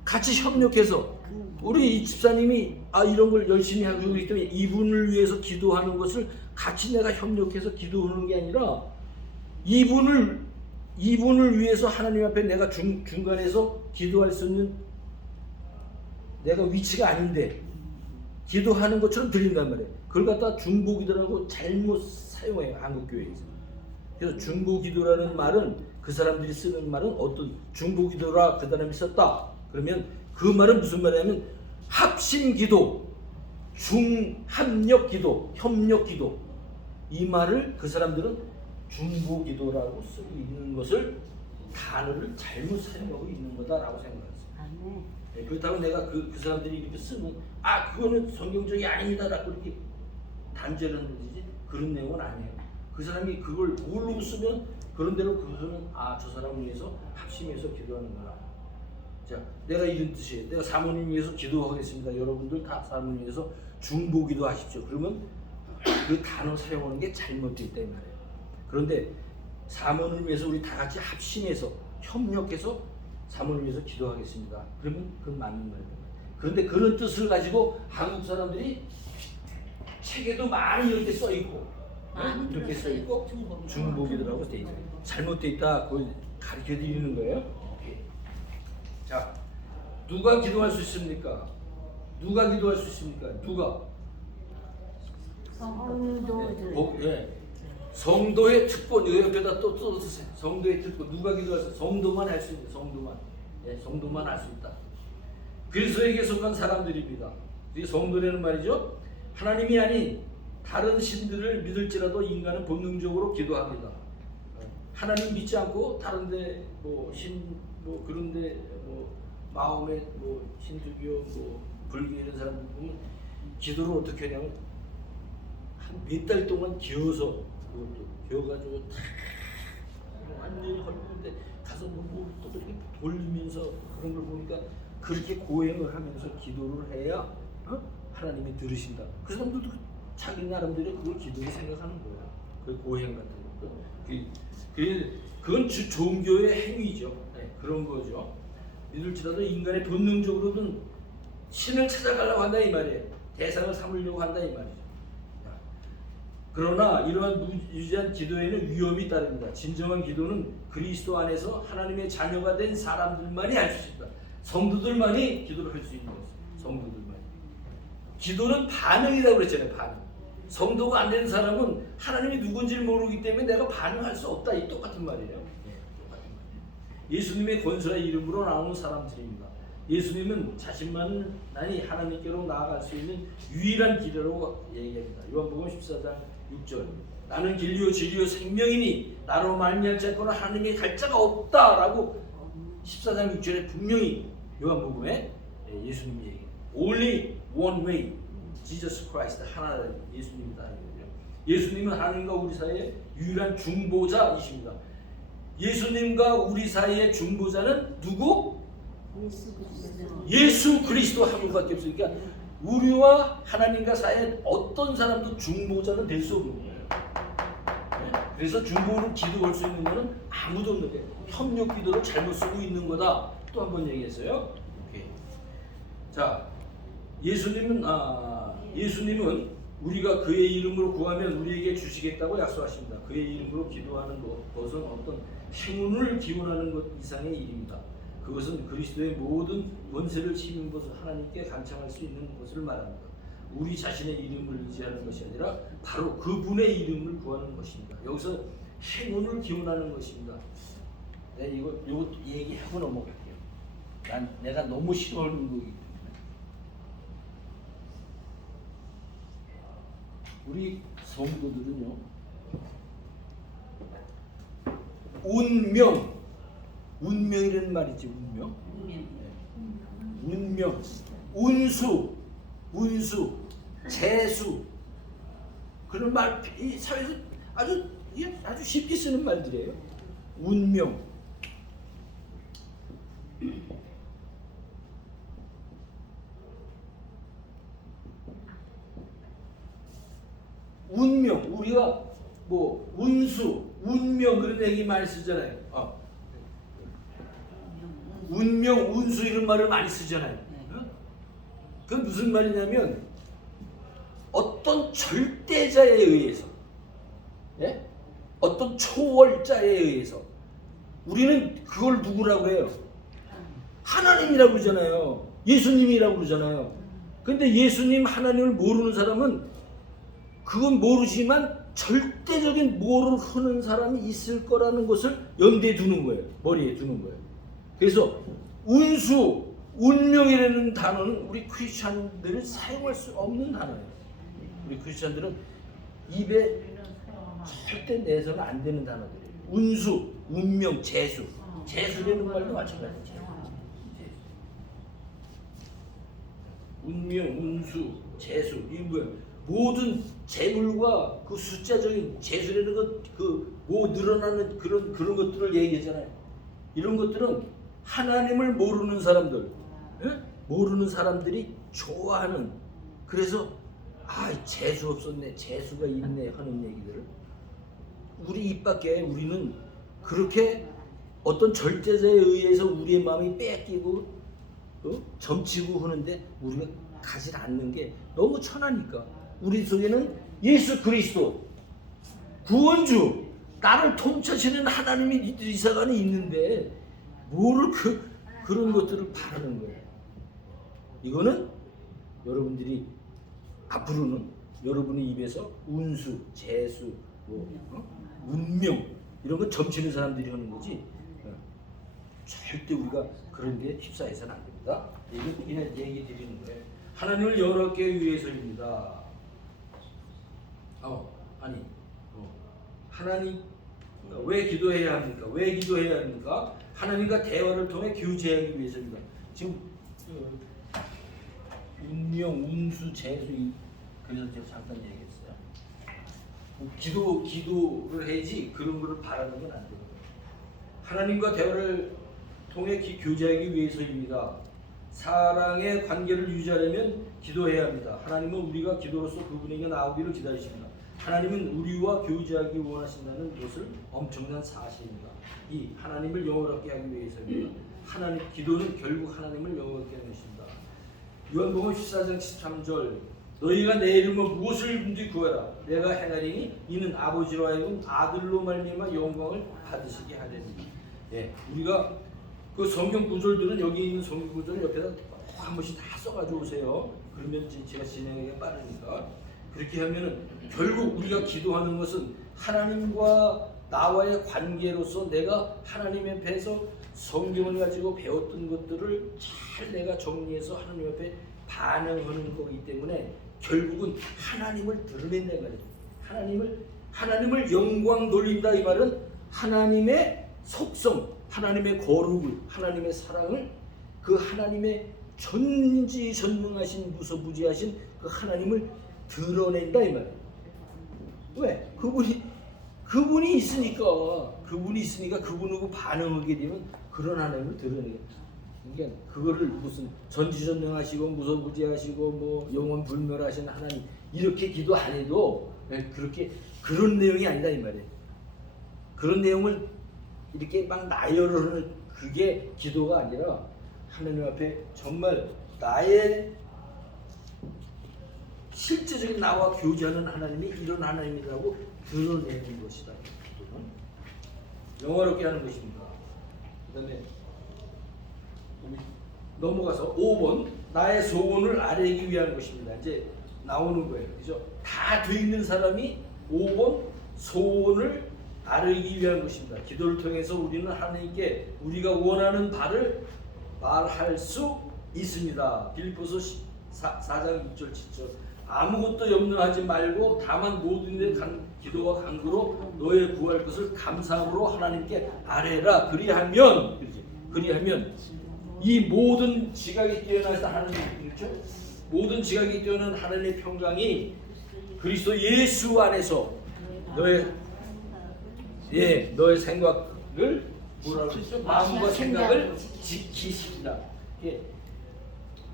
같이 협력해서 우리 이 집사님이 이런 걸 열심히 하고 있기 때문에 이분을 위해서 기도하는 것을 같이 내가 협력해서 기도하는 게 아니라 이분을 위해서 하나님 앞에 내가 중간에서 기도할 수 있는 내가 위치가 아닌데 기도하는 것처럼 들린단 말이에요. 그걸 갖다 중보기도라고 잘못 사용해요. 한국교회에서. 그래서 중보기도라는 말은 그 사람들이 쓰는 말은 어떤 중보기도라 그 사람이 썼다. 그러면 그 말은 무슨 말이냐면 합심기도, 중합력기도, 협력기도 이 말을 그 사람들은 중보기도라고 쓰고 있는 것을 단어를 잘못 사용하고 있는 거다라고 생각했어요. 네, 그렇다고 내가 그 사람들이 이렇게 쓰면 그거는 성경적이 아닙니다라고 이렇게 단죄를 하는 거지 그런 내용은 아니에요. 그 사람이 그걸 모르고 쓰면 그런 대로 그거는 저 사람을 위해서 합심해서 기도하는 거라. 자, 내가 이런 뜻이에요. 내가 사모님 위해서 기도하겠습니다. 여러분들 다 사모님 위해서 중보기도 하십시오. 그러면 그 단어 사용하는 게 잘못되어 있다 이 말이에요. 그런데 사모님을 위해서 우리 다 같이 합심해서 협력해서 사모님을 위해서 기도하겠습니다. 그러면 그건 맞는 말이에요. 그런데 그런 뜻을 가지고 한국 사람들이 책에도 많이 이렇게 써 있고 이렇게 써 있고 중보기도라고 돼 있어요. 잘못돼 있다. 그걸 가르쳐 드리는 거예요. 오케이. 자, 누가 기도할 수 있습니까? 누가 기도할 수 있습니까? 누가? 성도들. 성도의 특권 이 옆에다 또 써주세요. 성도의 특권 누가 기도할 수? 성도만 할 수 있는 성도만. 성도만 할 수 있다. 그리스도에게 속한 사람들입니다. 이 성도라는 말이죠. 하나님이 아닌 다른 신들을 믿을지라도 인간은 본능적으로 기도합니다. 하나님 믿지 않고 다른데 뭐 신 뭐 그런데 뭐 마음에 뭐 힌두교 뭐 불교 이런 사람들 보면 기도를 어떻게 하냐면 한 몇 달 동안 기어서 그것도 기어가지고 다 완전히 헐는데 가서 또 이렇게 돌리면서 그런 걸 보니까 그렇게 고행을 하면서 기도를 해야 하나님이 들으신다. 그 사람들도 자기 나름대로 그걸 기도로 생각하는 거야. 그 고행 같은 거. 그건 종교의 행위죠. 네, 그런 거죠. 믿을지라도 인간의 본능적으로는 신을 찾아가려고 한다 이 말이에요. 대상을 삼으려고 한다 이 말이죠. 그러나 이러한 무유지한 기도에는 위험이 따릅니다. 진정한 기도는 그리스도 안에서 하나님의 자녀가 된 사람들만이 할 수 있다. 성도들만이 기도를 할 수 있는 것입니다. 성도들만이. 기도는 반응이라고 그랬잖아요. 반응. 성도가 안 되는 사람은 하나님이 누군지를 모르기 때문에 내가 반응할 수 없다. 이 똑같은 말이에요. 똑같은 말이에요. 예수님의 권세의 이름으로 나오는 사람들입니다. 예수님은 자신만이 하나님께로 나아갈 수 있는 유일한 길이라고 얘기합니다. 요한복음 14장 6절. 나는 길이요 진리요 생명이니 나로 말미암지 않고는 하나님께 갈 자가 없다라고 14장 6절에 분명히 요한복음에 예수님이 얘기해요. Only one way, Jesus Christ. 하나 예수님이다. 예수님은 하나님과 우리 사이의 유일한 중보자이십니다. 예수님과 우리 사이의 중보자는 누구? 예수 그리스도 한 분밖에 없으니까 우리와 하나님과 사이에 어떤 사람도 중보자는 될 수 없는 거예요. 그래서 중보를 기도할 수 있는 것은 아무도 없는 거예요. 협력 기도를 잘못 쓰고 있는 거다. 또 한 번 얘기했어요. 오케이. 자, 예수님은 우리가 그의 이름으로 구하면 우리에게 주시겠다고 약속하십니다. 그의 이름으로 기도하는 것은 어떤 행운을 기원하는 것 이상의 일입니다. 그것은 그리스도의 모든 권세를 힘입은 것을 하나님께 간청할 수 있는 것을 말합니다. 우리 자신의 이름을 의지하는 것이 아니라 바로 그분의 이름을 구하는 것입니다. 여기서 행운을 기원하는 것입니다. 이거 얘기하고 넘어갈게요. 내가 너무 싫어하는 거기 때문에. 우리 성도들은요, 운명이라는 말이지. 운명, 운수, 재수, 그런 말 이 사회에서 아주 쉽게 쓰는 말들이에요. 운명. 우리가 뭐 운수, 운명 그런 얘기 많이 쓰잖아요. 운명, 운수 이런 말을 많이 쓰잖아요. 그건 무슨 말이냐면 어떤 절대자에 의해서, 어떤 초월자에 의해서 우리는 그걸 누구라고 해요? 하나님이라고 그러잖아요. 예수님이라고 그러잖아요. 근데 예수님 하나님을 모르는 사람은 그건 모르지만 절대적인 뭐를 하는 사람이 있을 거라는 것을 염두에 두는 거예요. 머리에 두는 거예요. 그래서 운수, 운명이라는 단어는 우리 크리스찬들은 사용할 수 없는 단어예요. 우리 크리스찬들은 입에 절대 내서는 안 되는 단어들이에요. 운수, 운명, 재수. 재수라는 말도 마찬가지죠. 운명, 운수, 재수, 이게 뭐예요? 모든 재물과 그 숫자적인 재수라는 것, 뭐 늘어나는 그런 것들을 얘기하잖아요. 이런 것들은 하나님을 모르는 사람들, 모르는 사람들이 좋아하는, 그래서 재수 없었네, 재수가 있네 하는 얘기들을 우리 입 밖에 우리는 그렇게 어떤 절대자에 의해서 우리의 마음이 뺏기고 점치고 하는데 우리가 가지 않는 게 너무 천하니까. 우리 속에는 예수 그리스도 구원주, 나를 통치하시는 하나님이 이사관이 있는데 뭐를 그런 것들을 바라는 거예요. 이거는 여러분들이 앞으로는 여러분의 입에서 운수, 재수, 운명 이런 거 점치는 사람들이 하는 거지. 절대 우리가 그런 데 휩싸여서는 안 됩니다. 이거 그냥 얘기 드리는 거예요. 하나님을 영화롭게 위해서입니다. 아니 하나님 왜 기도해야 합니까? 왜 기도해야 합니까? 하나님과 대화를 통해 교제하기 위해서입니다. 지금 운명, 운수, 재수 그래서 제가 잠깐 얘기했어요. 기도를 해야지 그런 거를 바라는 건 안 되는 거예요. 하나님과 대화를 통해 교제하기 위해서입니다. 사랑의 관계를 유지하려면 기도해야 합니다. 하나님은 우리가 기도로서 그분에게 나오기를 기다리십니다. 하나님은 우리와 교제하기 원하신다는 것을 엄청난 사실입니다. 이 하나님을 영원하게 하기 위해서입니다. 기도는 결국 하나님을 영원하게 하는 것입니다. 요한복음 14장 13절 너희가 내 이름으로 무엇을 문지 구하라 내가 행하리니 이는 아버지로 하여금 아들로 말미암아 영광을 받으시게 하리니. 예, 우리가 그 성경 구절들은 여기 있는 성경 구절 옆에다 한 번씩 다 써가지고 오세요. 그러면 제가 진행하기가 빠르니까. 그렇게 하면은 결국 우리가 기도하는 것은 하나님과 나와의 관계로서 내가 하나님 앞에서 성경을 가지고 배웠던 것들을 잘 내가 정리해서 하나님 앞에 반응하는 거기 때문에 결국은 하나님을 드러낸다 이 말이에요. 하나님을 영광 돌린다 이 말은 하나님의 속성, 하나님의 거룩을, 하나님의 사랑을 그 하나님의 전지전능하신 무소부지하신 그 하나님을 드러낸다 이 말이에요. 왜? 그분이 있으니까 그분하고 반응하게 되면 그런 하나님을 드러내겠죠. 그러니까 그거를 무슨 전지전능하시고 무소부지하시고 뭐 영원 불멸하신 하나님 이렇게 기도 안 해도 그렇게 그런 내용이 아니다 이 말이에요. 그런 내용을 이렇게 막 나열하는 그게 기도가 아니라 하나님 앞에 정말 나의 실제적인 나와 교제하는 하나님이 이런 하나님이라고 드러내는 것이다. 기도는 영화롭게 하는 것입니다. 그 다음에 넘어가서 5번 나의 소원을 아뢰기 위한 것입니다. 이제 나오는 거예요. 그죠? 다 돼 있는 사람이 5번 소원을 아뢰기 위한 것입니다. 기도를 통해서 우리는 하나님께 우리가 원하는 바를 말할 수 있습니다. 빌립보서 4장 6절 7절 아무것도 염려하지 말고 다만 모든 데 기도와 간구로 너의 구할 것을 감사함으로 하나님께 아뢰라. 그리하면 이 모든 지각이 뛰어나서 하나님 그렇죠? 모든 지각이 뛰어난 하나님의 평강이 그리스도 예수 안에서 너의 생각을 뭐라고 했죠? 마음과 생각을 지키시라.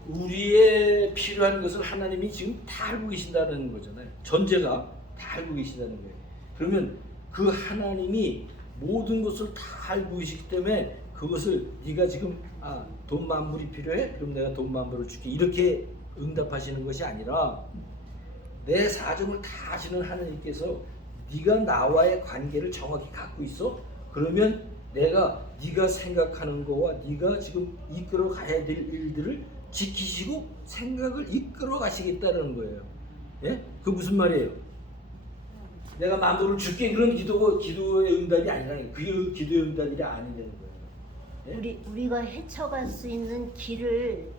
우리의 필요한 것을 하나님이 지금 다 알고 계신다는 거잖아요. 전제가 다 알고 계신다는 거예요. 그러면 그 하나님이 모든 것을 다 알고 계시기 때문에 그것을 네가 지금 돈 만불이 필요해? 그럼 내가 돈 만불을 줄게. 이렇게 응답하시는 것이 아니라 내 사정을 다 아시는 하나님께서 네가 나와의 관계를 정확히 갖고 있어? 그러면 내가 네가 생각하는 거와 네가 지금 이끌어 가야 될 일들을 지키시고 생각을 이끌어 가시겠다는 거예요. 예? 그 무슨 말이에요? 내가 만불을 줄게. 그런 기도의 응답이 아니라 그게 기도의 응답이 아니라는 거예요. 예? 우리가 헤쳐갈 수 있는 길을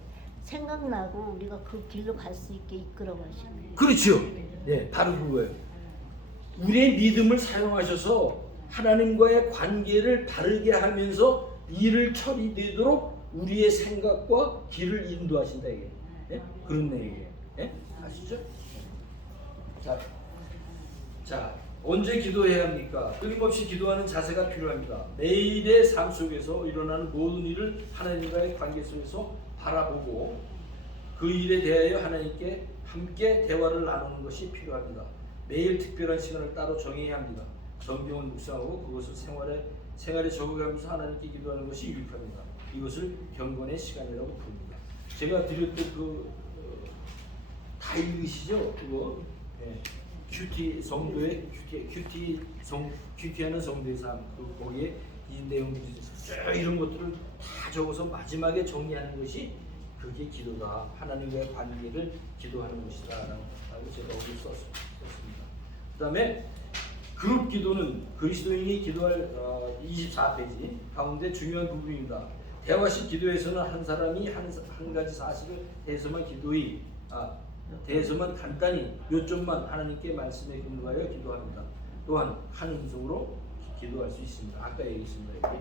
생각나고 우리가 그 길로 갈 수 있게 이끌어 가시는 거예요. 그렇죠. 예, 바로 그거예요. 우리의 믿음을 사용하셔서 하나님과의 관계를 바르게 하면서 일을 처리되도록 우리의 생각과 길을 인도하신다 이게. 예? 그런 내용이에요. 예? 아시죠? 자, 언제 기도해야 합니까? 끊임없이 기도하는 자세가 필요합니다. 매일의 삶 속에서 일어나는 모든 일을 하나님과의 관계 속에서 바라보고 그 일에 대하여 하나님께 함께 대화를 나누는 것이 필요합니다. 매일 특별한 시간을 따로 정해야 합니다. 성경을 묵상하고 그것을 생활에 적용하면서 하나님께 기도하는 것이 유익합니다. 이것을 경건의 시간이라고 부릅니다. 제가 드렸던 다 읽으시죠? 그거 큐티 성도의 큐티하는 성도의 삶 거기에 이 내용들이 쭉 이런 것들을 다 적어서 마지막에 정리하는 것이 그게 기도다. 하나님과의 관계를 기도하는 것이다라고 제가 오늘 썼습니다. 그다음에 그룹 기도는 그리스도인이 기도할 24페이지 가운데 중요한 부분입니다. 대화식 기도에서는 한 사람이 한 가지 사실에 대해서만 대해서만 간단히 요점만 하나님께 말씀에 근거하여 기도합니다. 또한 한 음성으로 기도할 수 있습니다. 아까 얘기했습니다. 이렇게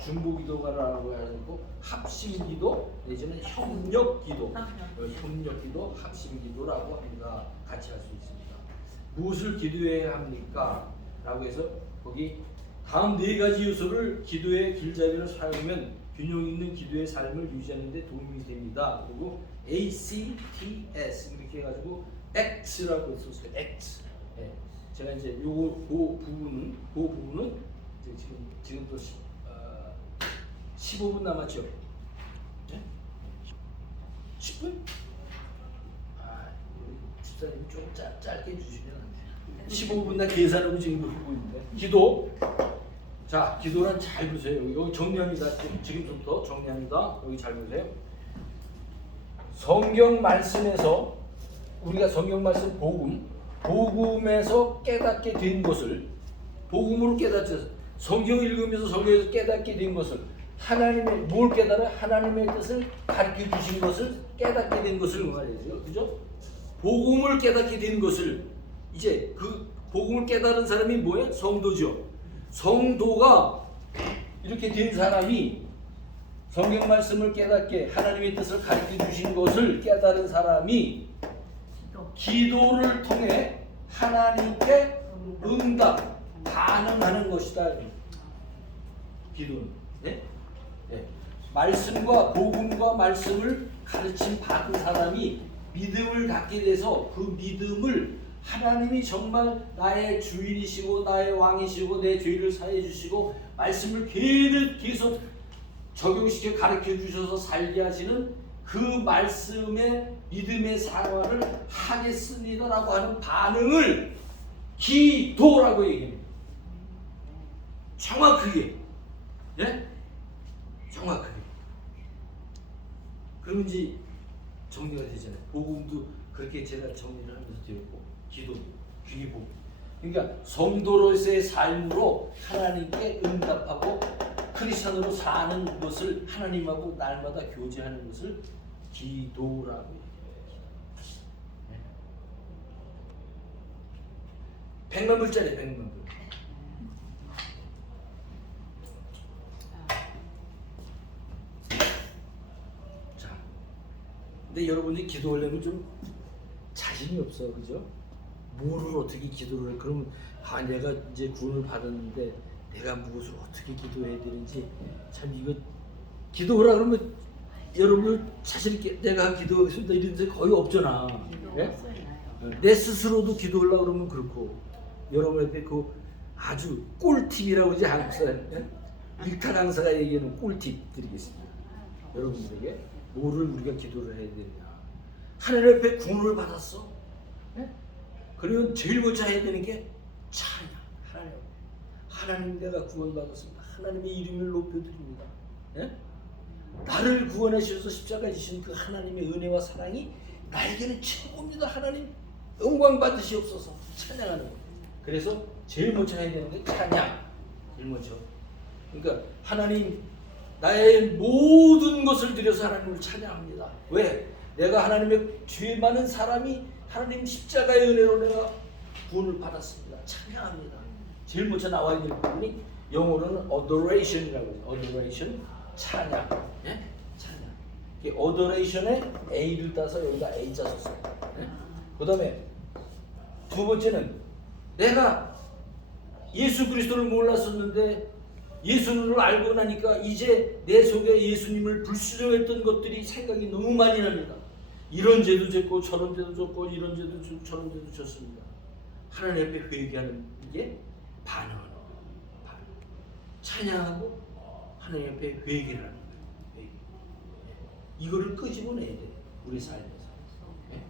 중보기도가라고 하고 합심기도 내지는 협력기도, 협력기도, 합심기도라고 합니다. 같이 할 수 있습니다. 무엇을 기도해야 합니까? 라고 해서 거기 다음 네 가지 요소를 기도의 길잡이로 사용하면 균형 있는 기도의 삶을 유지하는 데 도움이 됩니다. 그리고 ACTS 이렇게 해가지고 ACT라고 썼어요. ACT. 예. 제가 이제 그 부분은 이제 지금 또 15분 남았죠. 네? 10분? 아, 우리 집사님 좀 짧게 해주시면 안 돼요. 15분 나 계산하고 지금 하고 있는데 기도. 자, 기도는 잘 보세요. 여기 정리합니다. 지금부터 정리합니다. 여기 잘 보세요. 성경 말씀에서 우리가 성경 말씀 복음에서 깨닫게 된 것을 복음으로 깨닫죠. 성경 읽으면서 성경에서 깨닫게 된 것을 하나님의 뭘 깨달아? 하나님의 뜻을 가르쳐 주신 것을 깨닫게 된 것을 말이죠. 그죠? 복음을 깨닫게 된 것을 이제 그 복음을 깨달은 사람이 뭐예요? 성도죠. 성도가 이렇게 된 사람이 성경 말씀을 깨닫게 하나님의 뜻을 가르쳐 주신 것을 깨달은 사람이 기도를 통해 하나님께 응답, 반응하는 것이다. 기도는. 네? 네. 말씀과 복음과 말씀을 가르침 받은 사람이 믿음을 갖게 돼서 그 믿음을 하나님이 정말 나의 주인이시고 나의 왕이시고 내 죄를 사해 주시고 말씀을 계속 적용시켜 가르쳐 주셔서 살게 하시는 그 말씀의 믿음의 생활을 하겠습니다라고 하는 반응을 기도라고 얘기합니다. 정확하게. 예? 정확하게. 그러면 이제 정리가 되잖아요. 복음도 그렇게 제가 정리를 하면서 되었고 기도, 그게 복음. 그러니까 성도로서의 삶으로 하나님께 응답하고 크리스천으로 사는 것을 하나님하고 날마다 교제하는 것을 기도라고 얘기해요. 100만 불짜리 100만 불. 자, 근데 여러분들이 기도하려면 좀 자신이 없어, 그죠? 뭐를 어떻게 기도를 해? 그러면 내가 이제 구원을 받았는데 내가 무엇을 어떻게 기도해야 되는지 참 이거 기도하라 그러면 여러분 자신 있게 내가 기도하겠습니다 이런 데 거의 없잖아. 예? 내 스스로도 기도하려고 그러면 그렇고 여러분한테 그 아주 꿀팁이라고 이제 한국사 일타 강사가 얘기하는 꿀팁 드리겠습니다. 여러분들에게 뭐를 우리가 기도를 해야 되느냐. 하나님 앞에 구원을 받았어. 예? 그러면 제일 먼저 해야 되는 게 찬양. 하나님 내가 구원받았습니다. 하나님의 이름을 높여드립니다. 예? 나를 구원해 주셔서 십자가에 지신 그 하나님의 은혜와 사랑이 나에게는 최고입니다. 하나님 영광 받으시옵소서. 찬양하는 거예요. 그래서 제일 먼저 해야 되는 게 찬양. 제일 먼저. 그러니까 하나님 나의 모든 것을 드려서 하나님을 찬양합니다. 왜? 내가 하나님의 죄 많은 사람이 하나님 십자가의 은혜로 내가 구원을 받았습니다. 찬양합니다. 제일 먼저 나와야 될 부분이 영어로는 adoration이라고 해요. adoration, 찬양. 예? 찬양. 이 adoration에 A를 따서 여기다 A자 썼어요. 예? 그 다음에 두 번째는 내가 예수 그리스도를 몰랐었는데 예수를 알고 나니까 이제 내 속에 예수님을 불순종했던 것들이 생각이 너무 많이 납니다. 이런 죄도 졌고 저런 죄도 졌고 이런 죄도 졌고 저런 죄도 졌습니다. 하나님 앞에 회개하는 게 반응하는 거예요. 찬양하고 하나님 앞에 회개를 하는 거예요. 회개. 이거를 끄집어내야 돼요. 우리 삶에서. 네?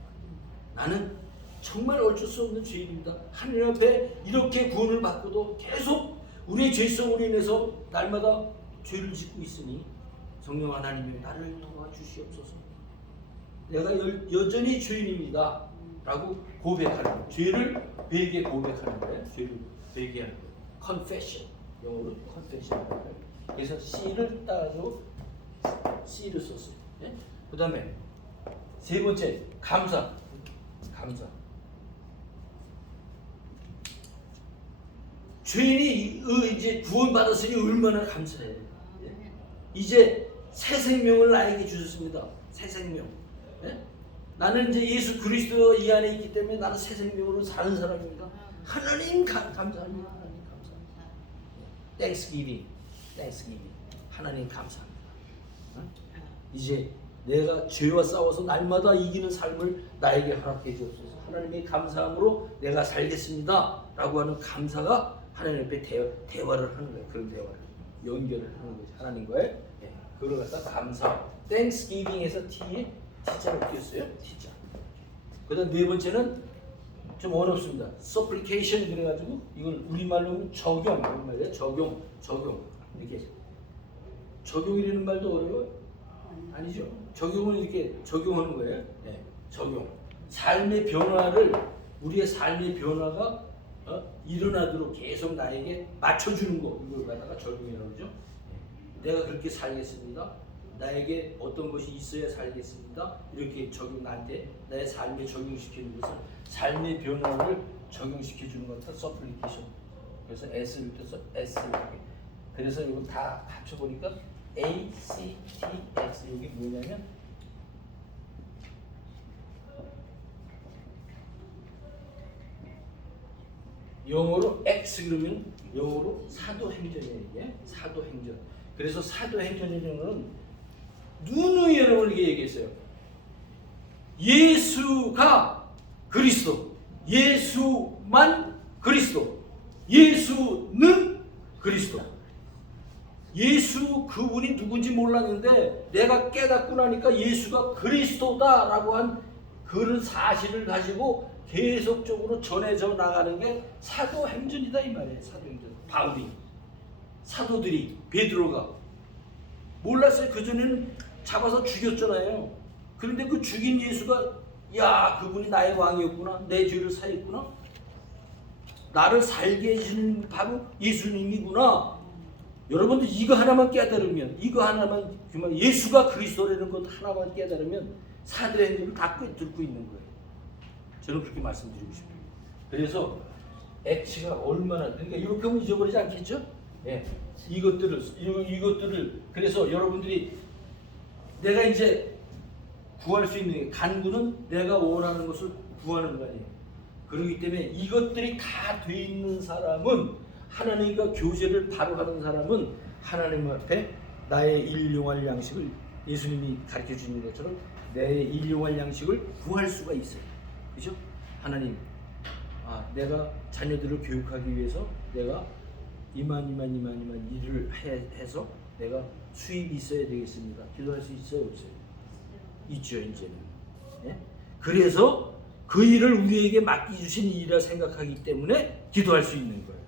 나는 정말 어쩔 수 없는 죄인입니다. 하나님 앞에 이렇게 구원을 받고도 계속 우리의 죄성으로 인해서 날마다 죄를 짓고 있으니 성령 하나님이 나를 도와주시옵소서. 내가 여전히 죄인입니다. 라고 고백하는 거예요. 죄를 회개 고백하는 거예요. 죄를 회개하는 거예요. confession. 영어로 confession. 그래서 C를 따가지고 C를 썼어요. 네? 그 다음에 세 번째 감사. 감사. 죄인이 이제 구원받았으니 얼마나 감사해요. 이제 새 생명을 나에게 주셨습니다. 새 생명. 예? 나는 이제 예수 그리스도 이 안에 있기 때문에 나는 새 생명으로 사는 사람입니다. 하나님 감사합니다. 하나님 감사합니다. Thanksgiving. 하나님 감사합니다. 이제 내가 죄와 싸워서 날마다 이기는 삶을 나에게 허락해 주옵소서. 하나님의 감사함으로 내가 살겠습니다. 라고 하는 감사가 하나님 앞에 대화를 하는 거예요. 그런 대화를 연결을 하는 거죠. 하나님과의 그걸 갖다 감사. Thanksgiving에서 T자를 띄었어요. T자. 그다음 네 번째는 좀 어렵습니다. Supplication 그래가지고 이걸 우리말로 적용. 우리말로 적용. 이렇게 적용이라는 말도 어려워요? 아니죠. 적용은 이렇게 적용하는 거예요. 네, 적용. 삶의 변화를 우리의 삶의 변화가 일어나도록 계속 나에게 맞춰주는 거 이걸 갖다가 적용이라고 그러죠. 내가 그렇게 살겠습니다. 나에게 어떤 것이 있어야 살겠습니다. 이렇게 적용 나한테 나의 삶에 적용시키는 것은 삶의 변화를 적용시켜주는 것은 서플리케이션. 그래서 S를 붙여서 S 이렇게. 그래서 이거 다 합쳐보니까 A, C, T, X 여기 뭐냐면 영어로 X 그러면 영어로 사도행전이에요. 이게 사도행전. 그래서 사도행전이라는 거는 누누이 여러분에게 얘기했어요. 예수가 그리스도, 예수만 그리스도, 예수는 그리스도. 예수 그분이 누군지 몰랐는데 내가 깨닫고 나니까 예수가 그리스도다라고 한 그런 사실을 가지고 계속적으로 전해져 나가는 게 사도행전이다 이 말이에요. 사도행전. 바울이, 사도들이, 베드로가 몰랐어요. 그전에는 잡아서 죽였잖아요. 그런데 그 죽인 예수가 야 그분이 나의 왕이었구나. 내 죄를 사했구나. 나를 살게 해주는 바로 예수님이구나. 여러분들 이거 하나만 깨달으면 이거 하나만 예수가 그리스도라는 것 하나만 깨달으면 사도행전을 다 듣고 있는 거예요. 저는 그렇게 말씀드리고 싶어요. 그래서 X가 얼마나 그러니까 이렇게 하면 잊어버리지 않겠죠? 예. 이것들을 그래서 여러분들이 내가 이제 구할 수 있는 간구는 내가 원하는 것을 구하는 거 아니에요. 그렇기 때문에 이것들이 다 돼 있는 사람은 하나님과 교제를 바로 하는 사람은 하나님 앞에 나의 일용할 양식을 예수님이 가르쳐 주는 것처럼 내 일용할 양식을 구할 수가 있어요. 그죠? 하나님, 내가 자녀들을 교육하기 위해서 내가 이만 일을 해서 내가 수입이 있어야 되겠습니다. 기도할 수 있어요, 없어요? 있죠, 이제는. 예? 그래서 그 일을 우리에게 맡겨주신 일이라 생각하기 때문에 기도할 수 있는 거예요.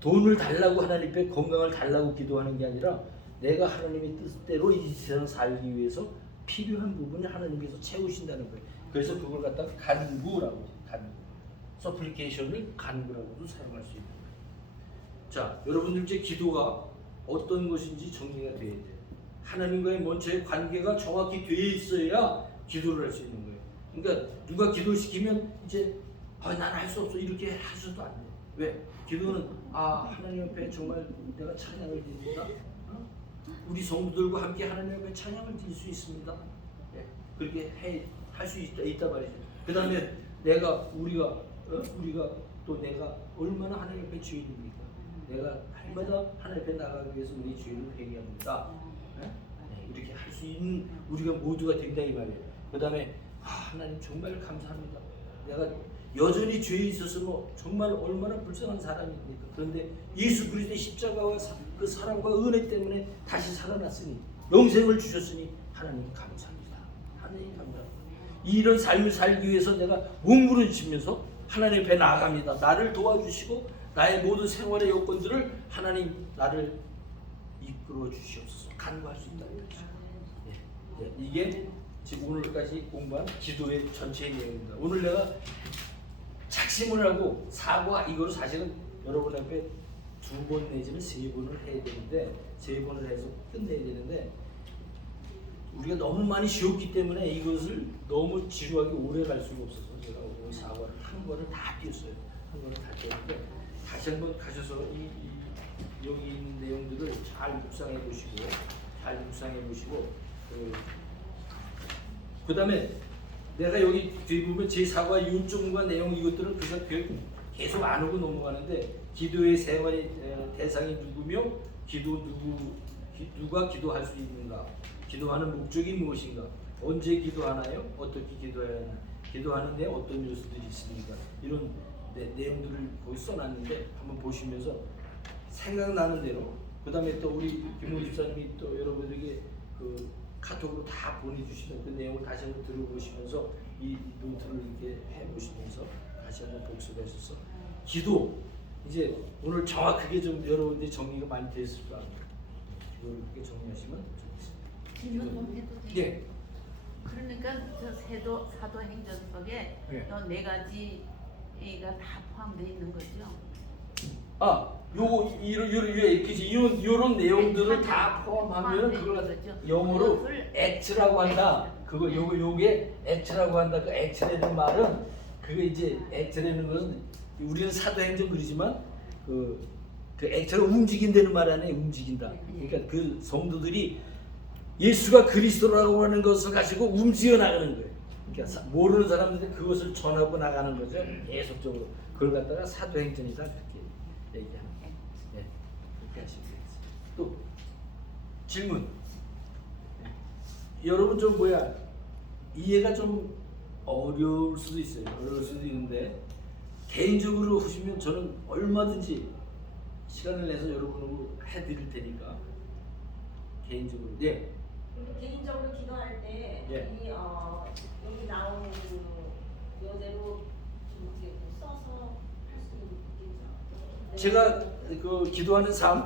돈을 달라고 하나님 앞에 건강을 달라고 기도하는 게 아니라 내가 하나님의 뜻대로 이 세상 살기 위해서 필요한 부분을 하나님께서 채우신다는 거예요. 그래서 그걸 갖다가 간구라고, 서플리케이션을 간구라고도 사용할 수 있는 거예요. 자, 여러분들 이제 기도가 어떤 것인지 정리가 돼야 돼요. 하나님과의 먼저의 관계가 정확히 돼 있어야 기도를 할 수 있는 거예요. 그러니까 누가 기도시키면 이제 난 할 수 없어 이렇게 하셔도 안 돼요. 왜? 기도는 하나님 앞에 정말 내가 찬양을 드립니다. 우리 성도들과 함께 하나님 앞에 찬양을 드릴 수 있습니다. 네, 그렇게 할 수 있다 말이죠. 그 다음에 우리가 또 내가 얼마나 하나님 앞에 죄인입니까? 내가 날마다 하나님 앞에 나가기 위해서 우리 죄를 회개합니다. 네? 이렇게 할 수 있는 우리가 모두가 된다 이 말이에요. 그 다음에 하나님 정말 감사합니다. 내가 여전히 죄에 있어서 정말 얼마나 불쌍한 사람입니까? 그런데 예수 그리스도의 십자가와 그 사랑과 은혜 때문에 다시 살아났으니 영생을 주셨으니 하나님 감사합니다. 하나님 감사합니다. 이런 삶을 살기 위해서 내가 몸부림치면서 하나님 앞에 나아갑니다. 나를 도와주시고 나의 모든 생활의 여건들을 하나님 나를 이끌어 주시옵소서. 간구할 수 있다는 거죠. 이게 지금 오늘까지 공부한 기도의 전체의 내용입니다. 오늘 내가 작심을 하고 사과 이거로 사실은 여러분 앞에 2번 내지는 3번을 해야 되는데 3번을 해서 끝내야 되는데 우리가 너무 많이 쉬었기 때문에 이것을 너무 지루하게 오래 갈 수가 없어서 제가 오늘 사과를 한 번을 다 띄었어요. 한 번을 다 띄었는데 다시 한번 가셔서 여기 있는 내용들을 잘 묵상해 보시고 그다음에 내가 여기 뒤에 보면 제 사과 윤종과 내용 이것들은 그냥 계속 안 오고 넘어가는데 기도의 생활의 대상이 누구며 누가 기도할 수 있는가? 기도하는 목적이 무엇인가? 언제 기도하나요? 어떻게 기도해야 하나? 기도하는데 어떤 요소들이 있습니까? 이런 내용들을 거기 써놨는데 한번 보시면서 생각나는 대로 그 다음에 또 우리 김모 집사님이 또 여러분에게 그 카톡으로 다 보내주시는 그 내용을 다시 한번 들어보시면서 이 노트를 이렇게 해보시면서 다시 한번 복습하셔서 기도 이제 오늘 정확하게 좀 여러분들이 정리가 많이 됐을 거 아니에요. 그걸 그렇게 정리하시면 좋겠습니다. 질문 좀 해도 돼요? 예. 그러니까 저 사도행전서에 예. 네 가지가 다 포함되어 있는 거죠. 요거 이런 내용들을 다 포함하면 그걸 영어로 act라고 한다. 그거 요게 act라고 한다. 그 act라는 말은 그게 이제 act라는 것은 우리는 사도행전 그러지만 그 act가 움직인다는 말 아니에요. 움직인다. 그러니까 그 성도들이 예수가 그리스도라고 하는 것을 가지고 움직여 나가는 거예요. 그러니까 모르는 사람들한테 그것을 전하고 나가는 거죠. 계속적으로 그걸 갖다가 사도행전이다 그렇게 얘기하는 거예요. 네, 그렇게 하시면 되겠습니다. 또 질문. 여러분 좀 이해가 좀 어려울 수도 있어요. 어려울 수도 있는데 개인적으로 하시면 저는 얼마든지 시간을 내서 여러분하고 해드릴 테니까 개인적으로. 예. 개인적으로 기도할 때 예. 여기 나온 그 요대로 좀 이렇게 써서 할 수 있겠죠. 제가 그 기도하는 삶,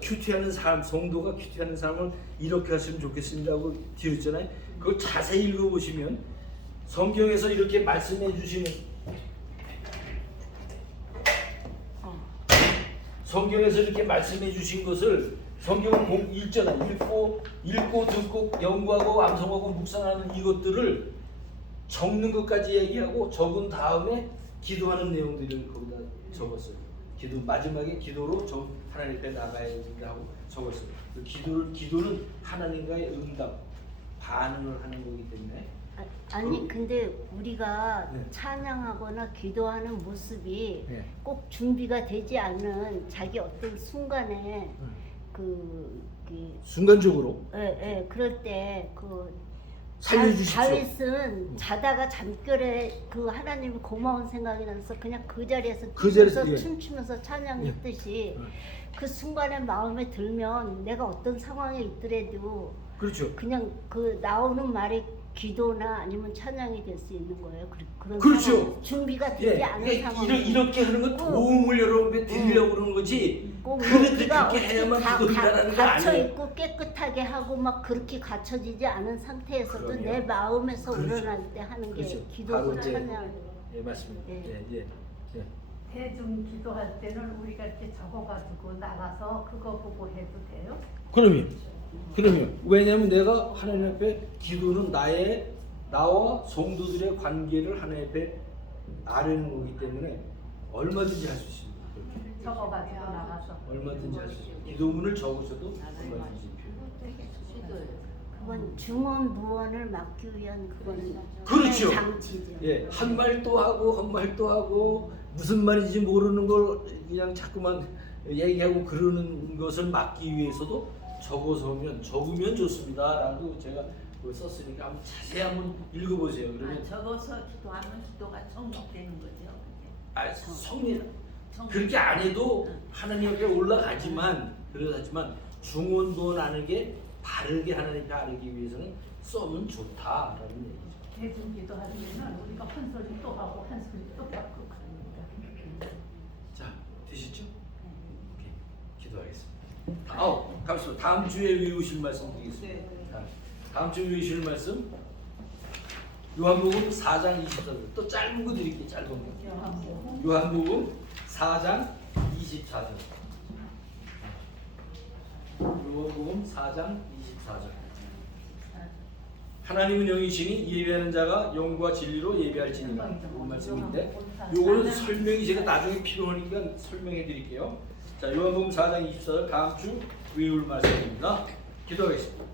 큐티하는 삶, 성도가 큐티하는 삶을 이렇게 하시면 좋겠습니다고 드렸잖아요. 그거 자세히 읽어보시면 성경에서 이렇게 말씀해 주시는 성경에서 이렇게 말씀해 주신 것을 성경을 읽잖아요. 읽고 듣고 연구하고 암송하고 묵상하는 이것들을 적는 것까지 얘기하고 적은 다음에 기도하는 내용들을 거기다 적었어요. 마지막에 기도로 하나님 앞에 나가야 된다고 적었어요. 그 기도는 하나님과의 응답, 반응을 하는 거기 때문에. 아니 근데 우리가 네. 찬양하거나 기도하는 모습이 네. 꼭 준비가 되지 않는 자기 어떤 순간에 그 순간적으로 그럴 때 살려주십시오. 다윗은 자다가 잠결에 그 하나님이 고마운 생각이 나서 그냥 그 자리에서 그 자리에서, 뛰면서 예. 춤추면서 찬양했듯이 그 순간에 마음에 들면 내가 어떤 상황에 있더라도 그렇죠. 그냥 그 나오는 말이 기도나 아니면 찬양이 될 수 있는 거예요. 그런 그렇죠. 상황, 준비가 되지 않은 상황. 이렇게 하는 건 도움을 여러분께 드리려고 그러는 거지. 그렇게 해야만 기도한다는 거 갇혀 아니에요. 있고 깨끗하게 하고 막 그렇게 갖춰지지 않은 상태에서도 그럼요. 내 마음에서 그렇죠. 우러날 때 하는 게 그렇죠. 바로 기도고 이제 찬양. 예, 맞습니다. 네. 예. 대중 기도할 때는 우리가 이렇게 적어가지고 나가서 그거 보고 해도 돼요? 그러면 왜냐하면 내가 하나님 앞에 기도는 나와 성도들의 관계를 하나님 앞에 아뢰는 거기 때문에 얼마든지 할 수 있습니다. 그렇게. 적어가지고 나가서 얼마든지 할 수 있습니다. 기도문을 적으셔도 얼마든지 그건 중언부언을 막기 위한 그건 그렇죠. 장치죠. 예, 한 말 또 하고 무슨 말인지 모르는 걸 그냥 자꾸만 얘기하고 그러는 것을 막기 위해서도 적으면 좋습니다라고 제가 썼으니까 한번 자세히 한번 읽어보세요. 그러면 적어서 기도하면 기도가 성립되는 거죠. 성리 그렇게 안 해도 하나님 앞에 올라가지만 중언부언 하는 게 바르게 하나님 앞에 아뢰기 위해서는 써면 좋다라는 얘기죠. 대중 기도할 때는 우리가 한 소리 또 하고 한 소리 또 하고 그러니까 자, 되셨죠? 오케이, 기도하겠습니다. 감사합니다. 다음 주에 외우실 말씀 드리겠습니다. 다음 주에 외우실 말씀 요한복음 4장 24절. 또 짧은 거 드릴게요. 짧은 거. 요한복음 4장 24절. 요한복음 4장 24절. 하나님은 영이시니 예배하는 자가 영과 진리로 예배할지니라. 그 말씀인데 요거는 설명이 제가 나중에 필요하니까 설명해 드릴게요. 자, 요한복음 4장 24절 다음 주 외울 말씀입니다. 기도하겠습니다.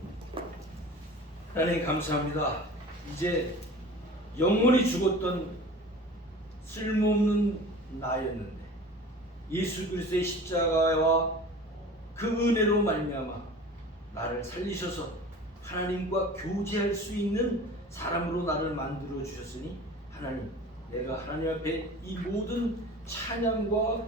하나님 감사합니다. 이제 영원히 죽었던 쓸모없는 나였는데 예수 그리스도의 십자가와 그 은혜로 말미암아 나를 살리셔서 하나님과 교제할 수 있는 사람으로 나를 만들어 주셨으니 하나님, 내가 하나님 앞에 이 모든 찬양과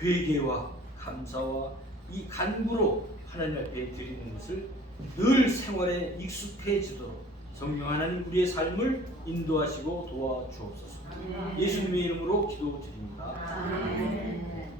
회개와 감사와 이 간구로 하나님 앞에 드리는 것을 늘 생활에 익숙해지도록 성령 하나님 우리의 삶을 인도하시고 도와주옵소서. 예수님의 이름으로 기도드립니다.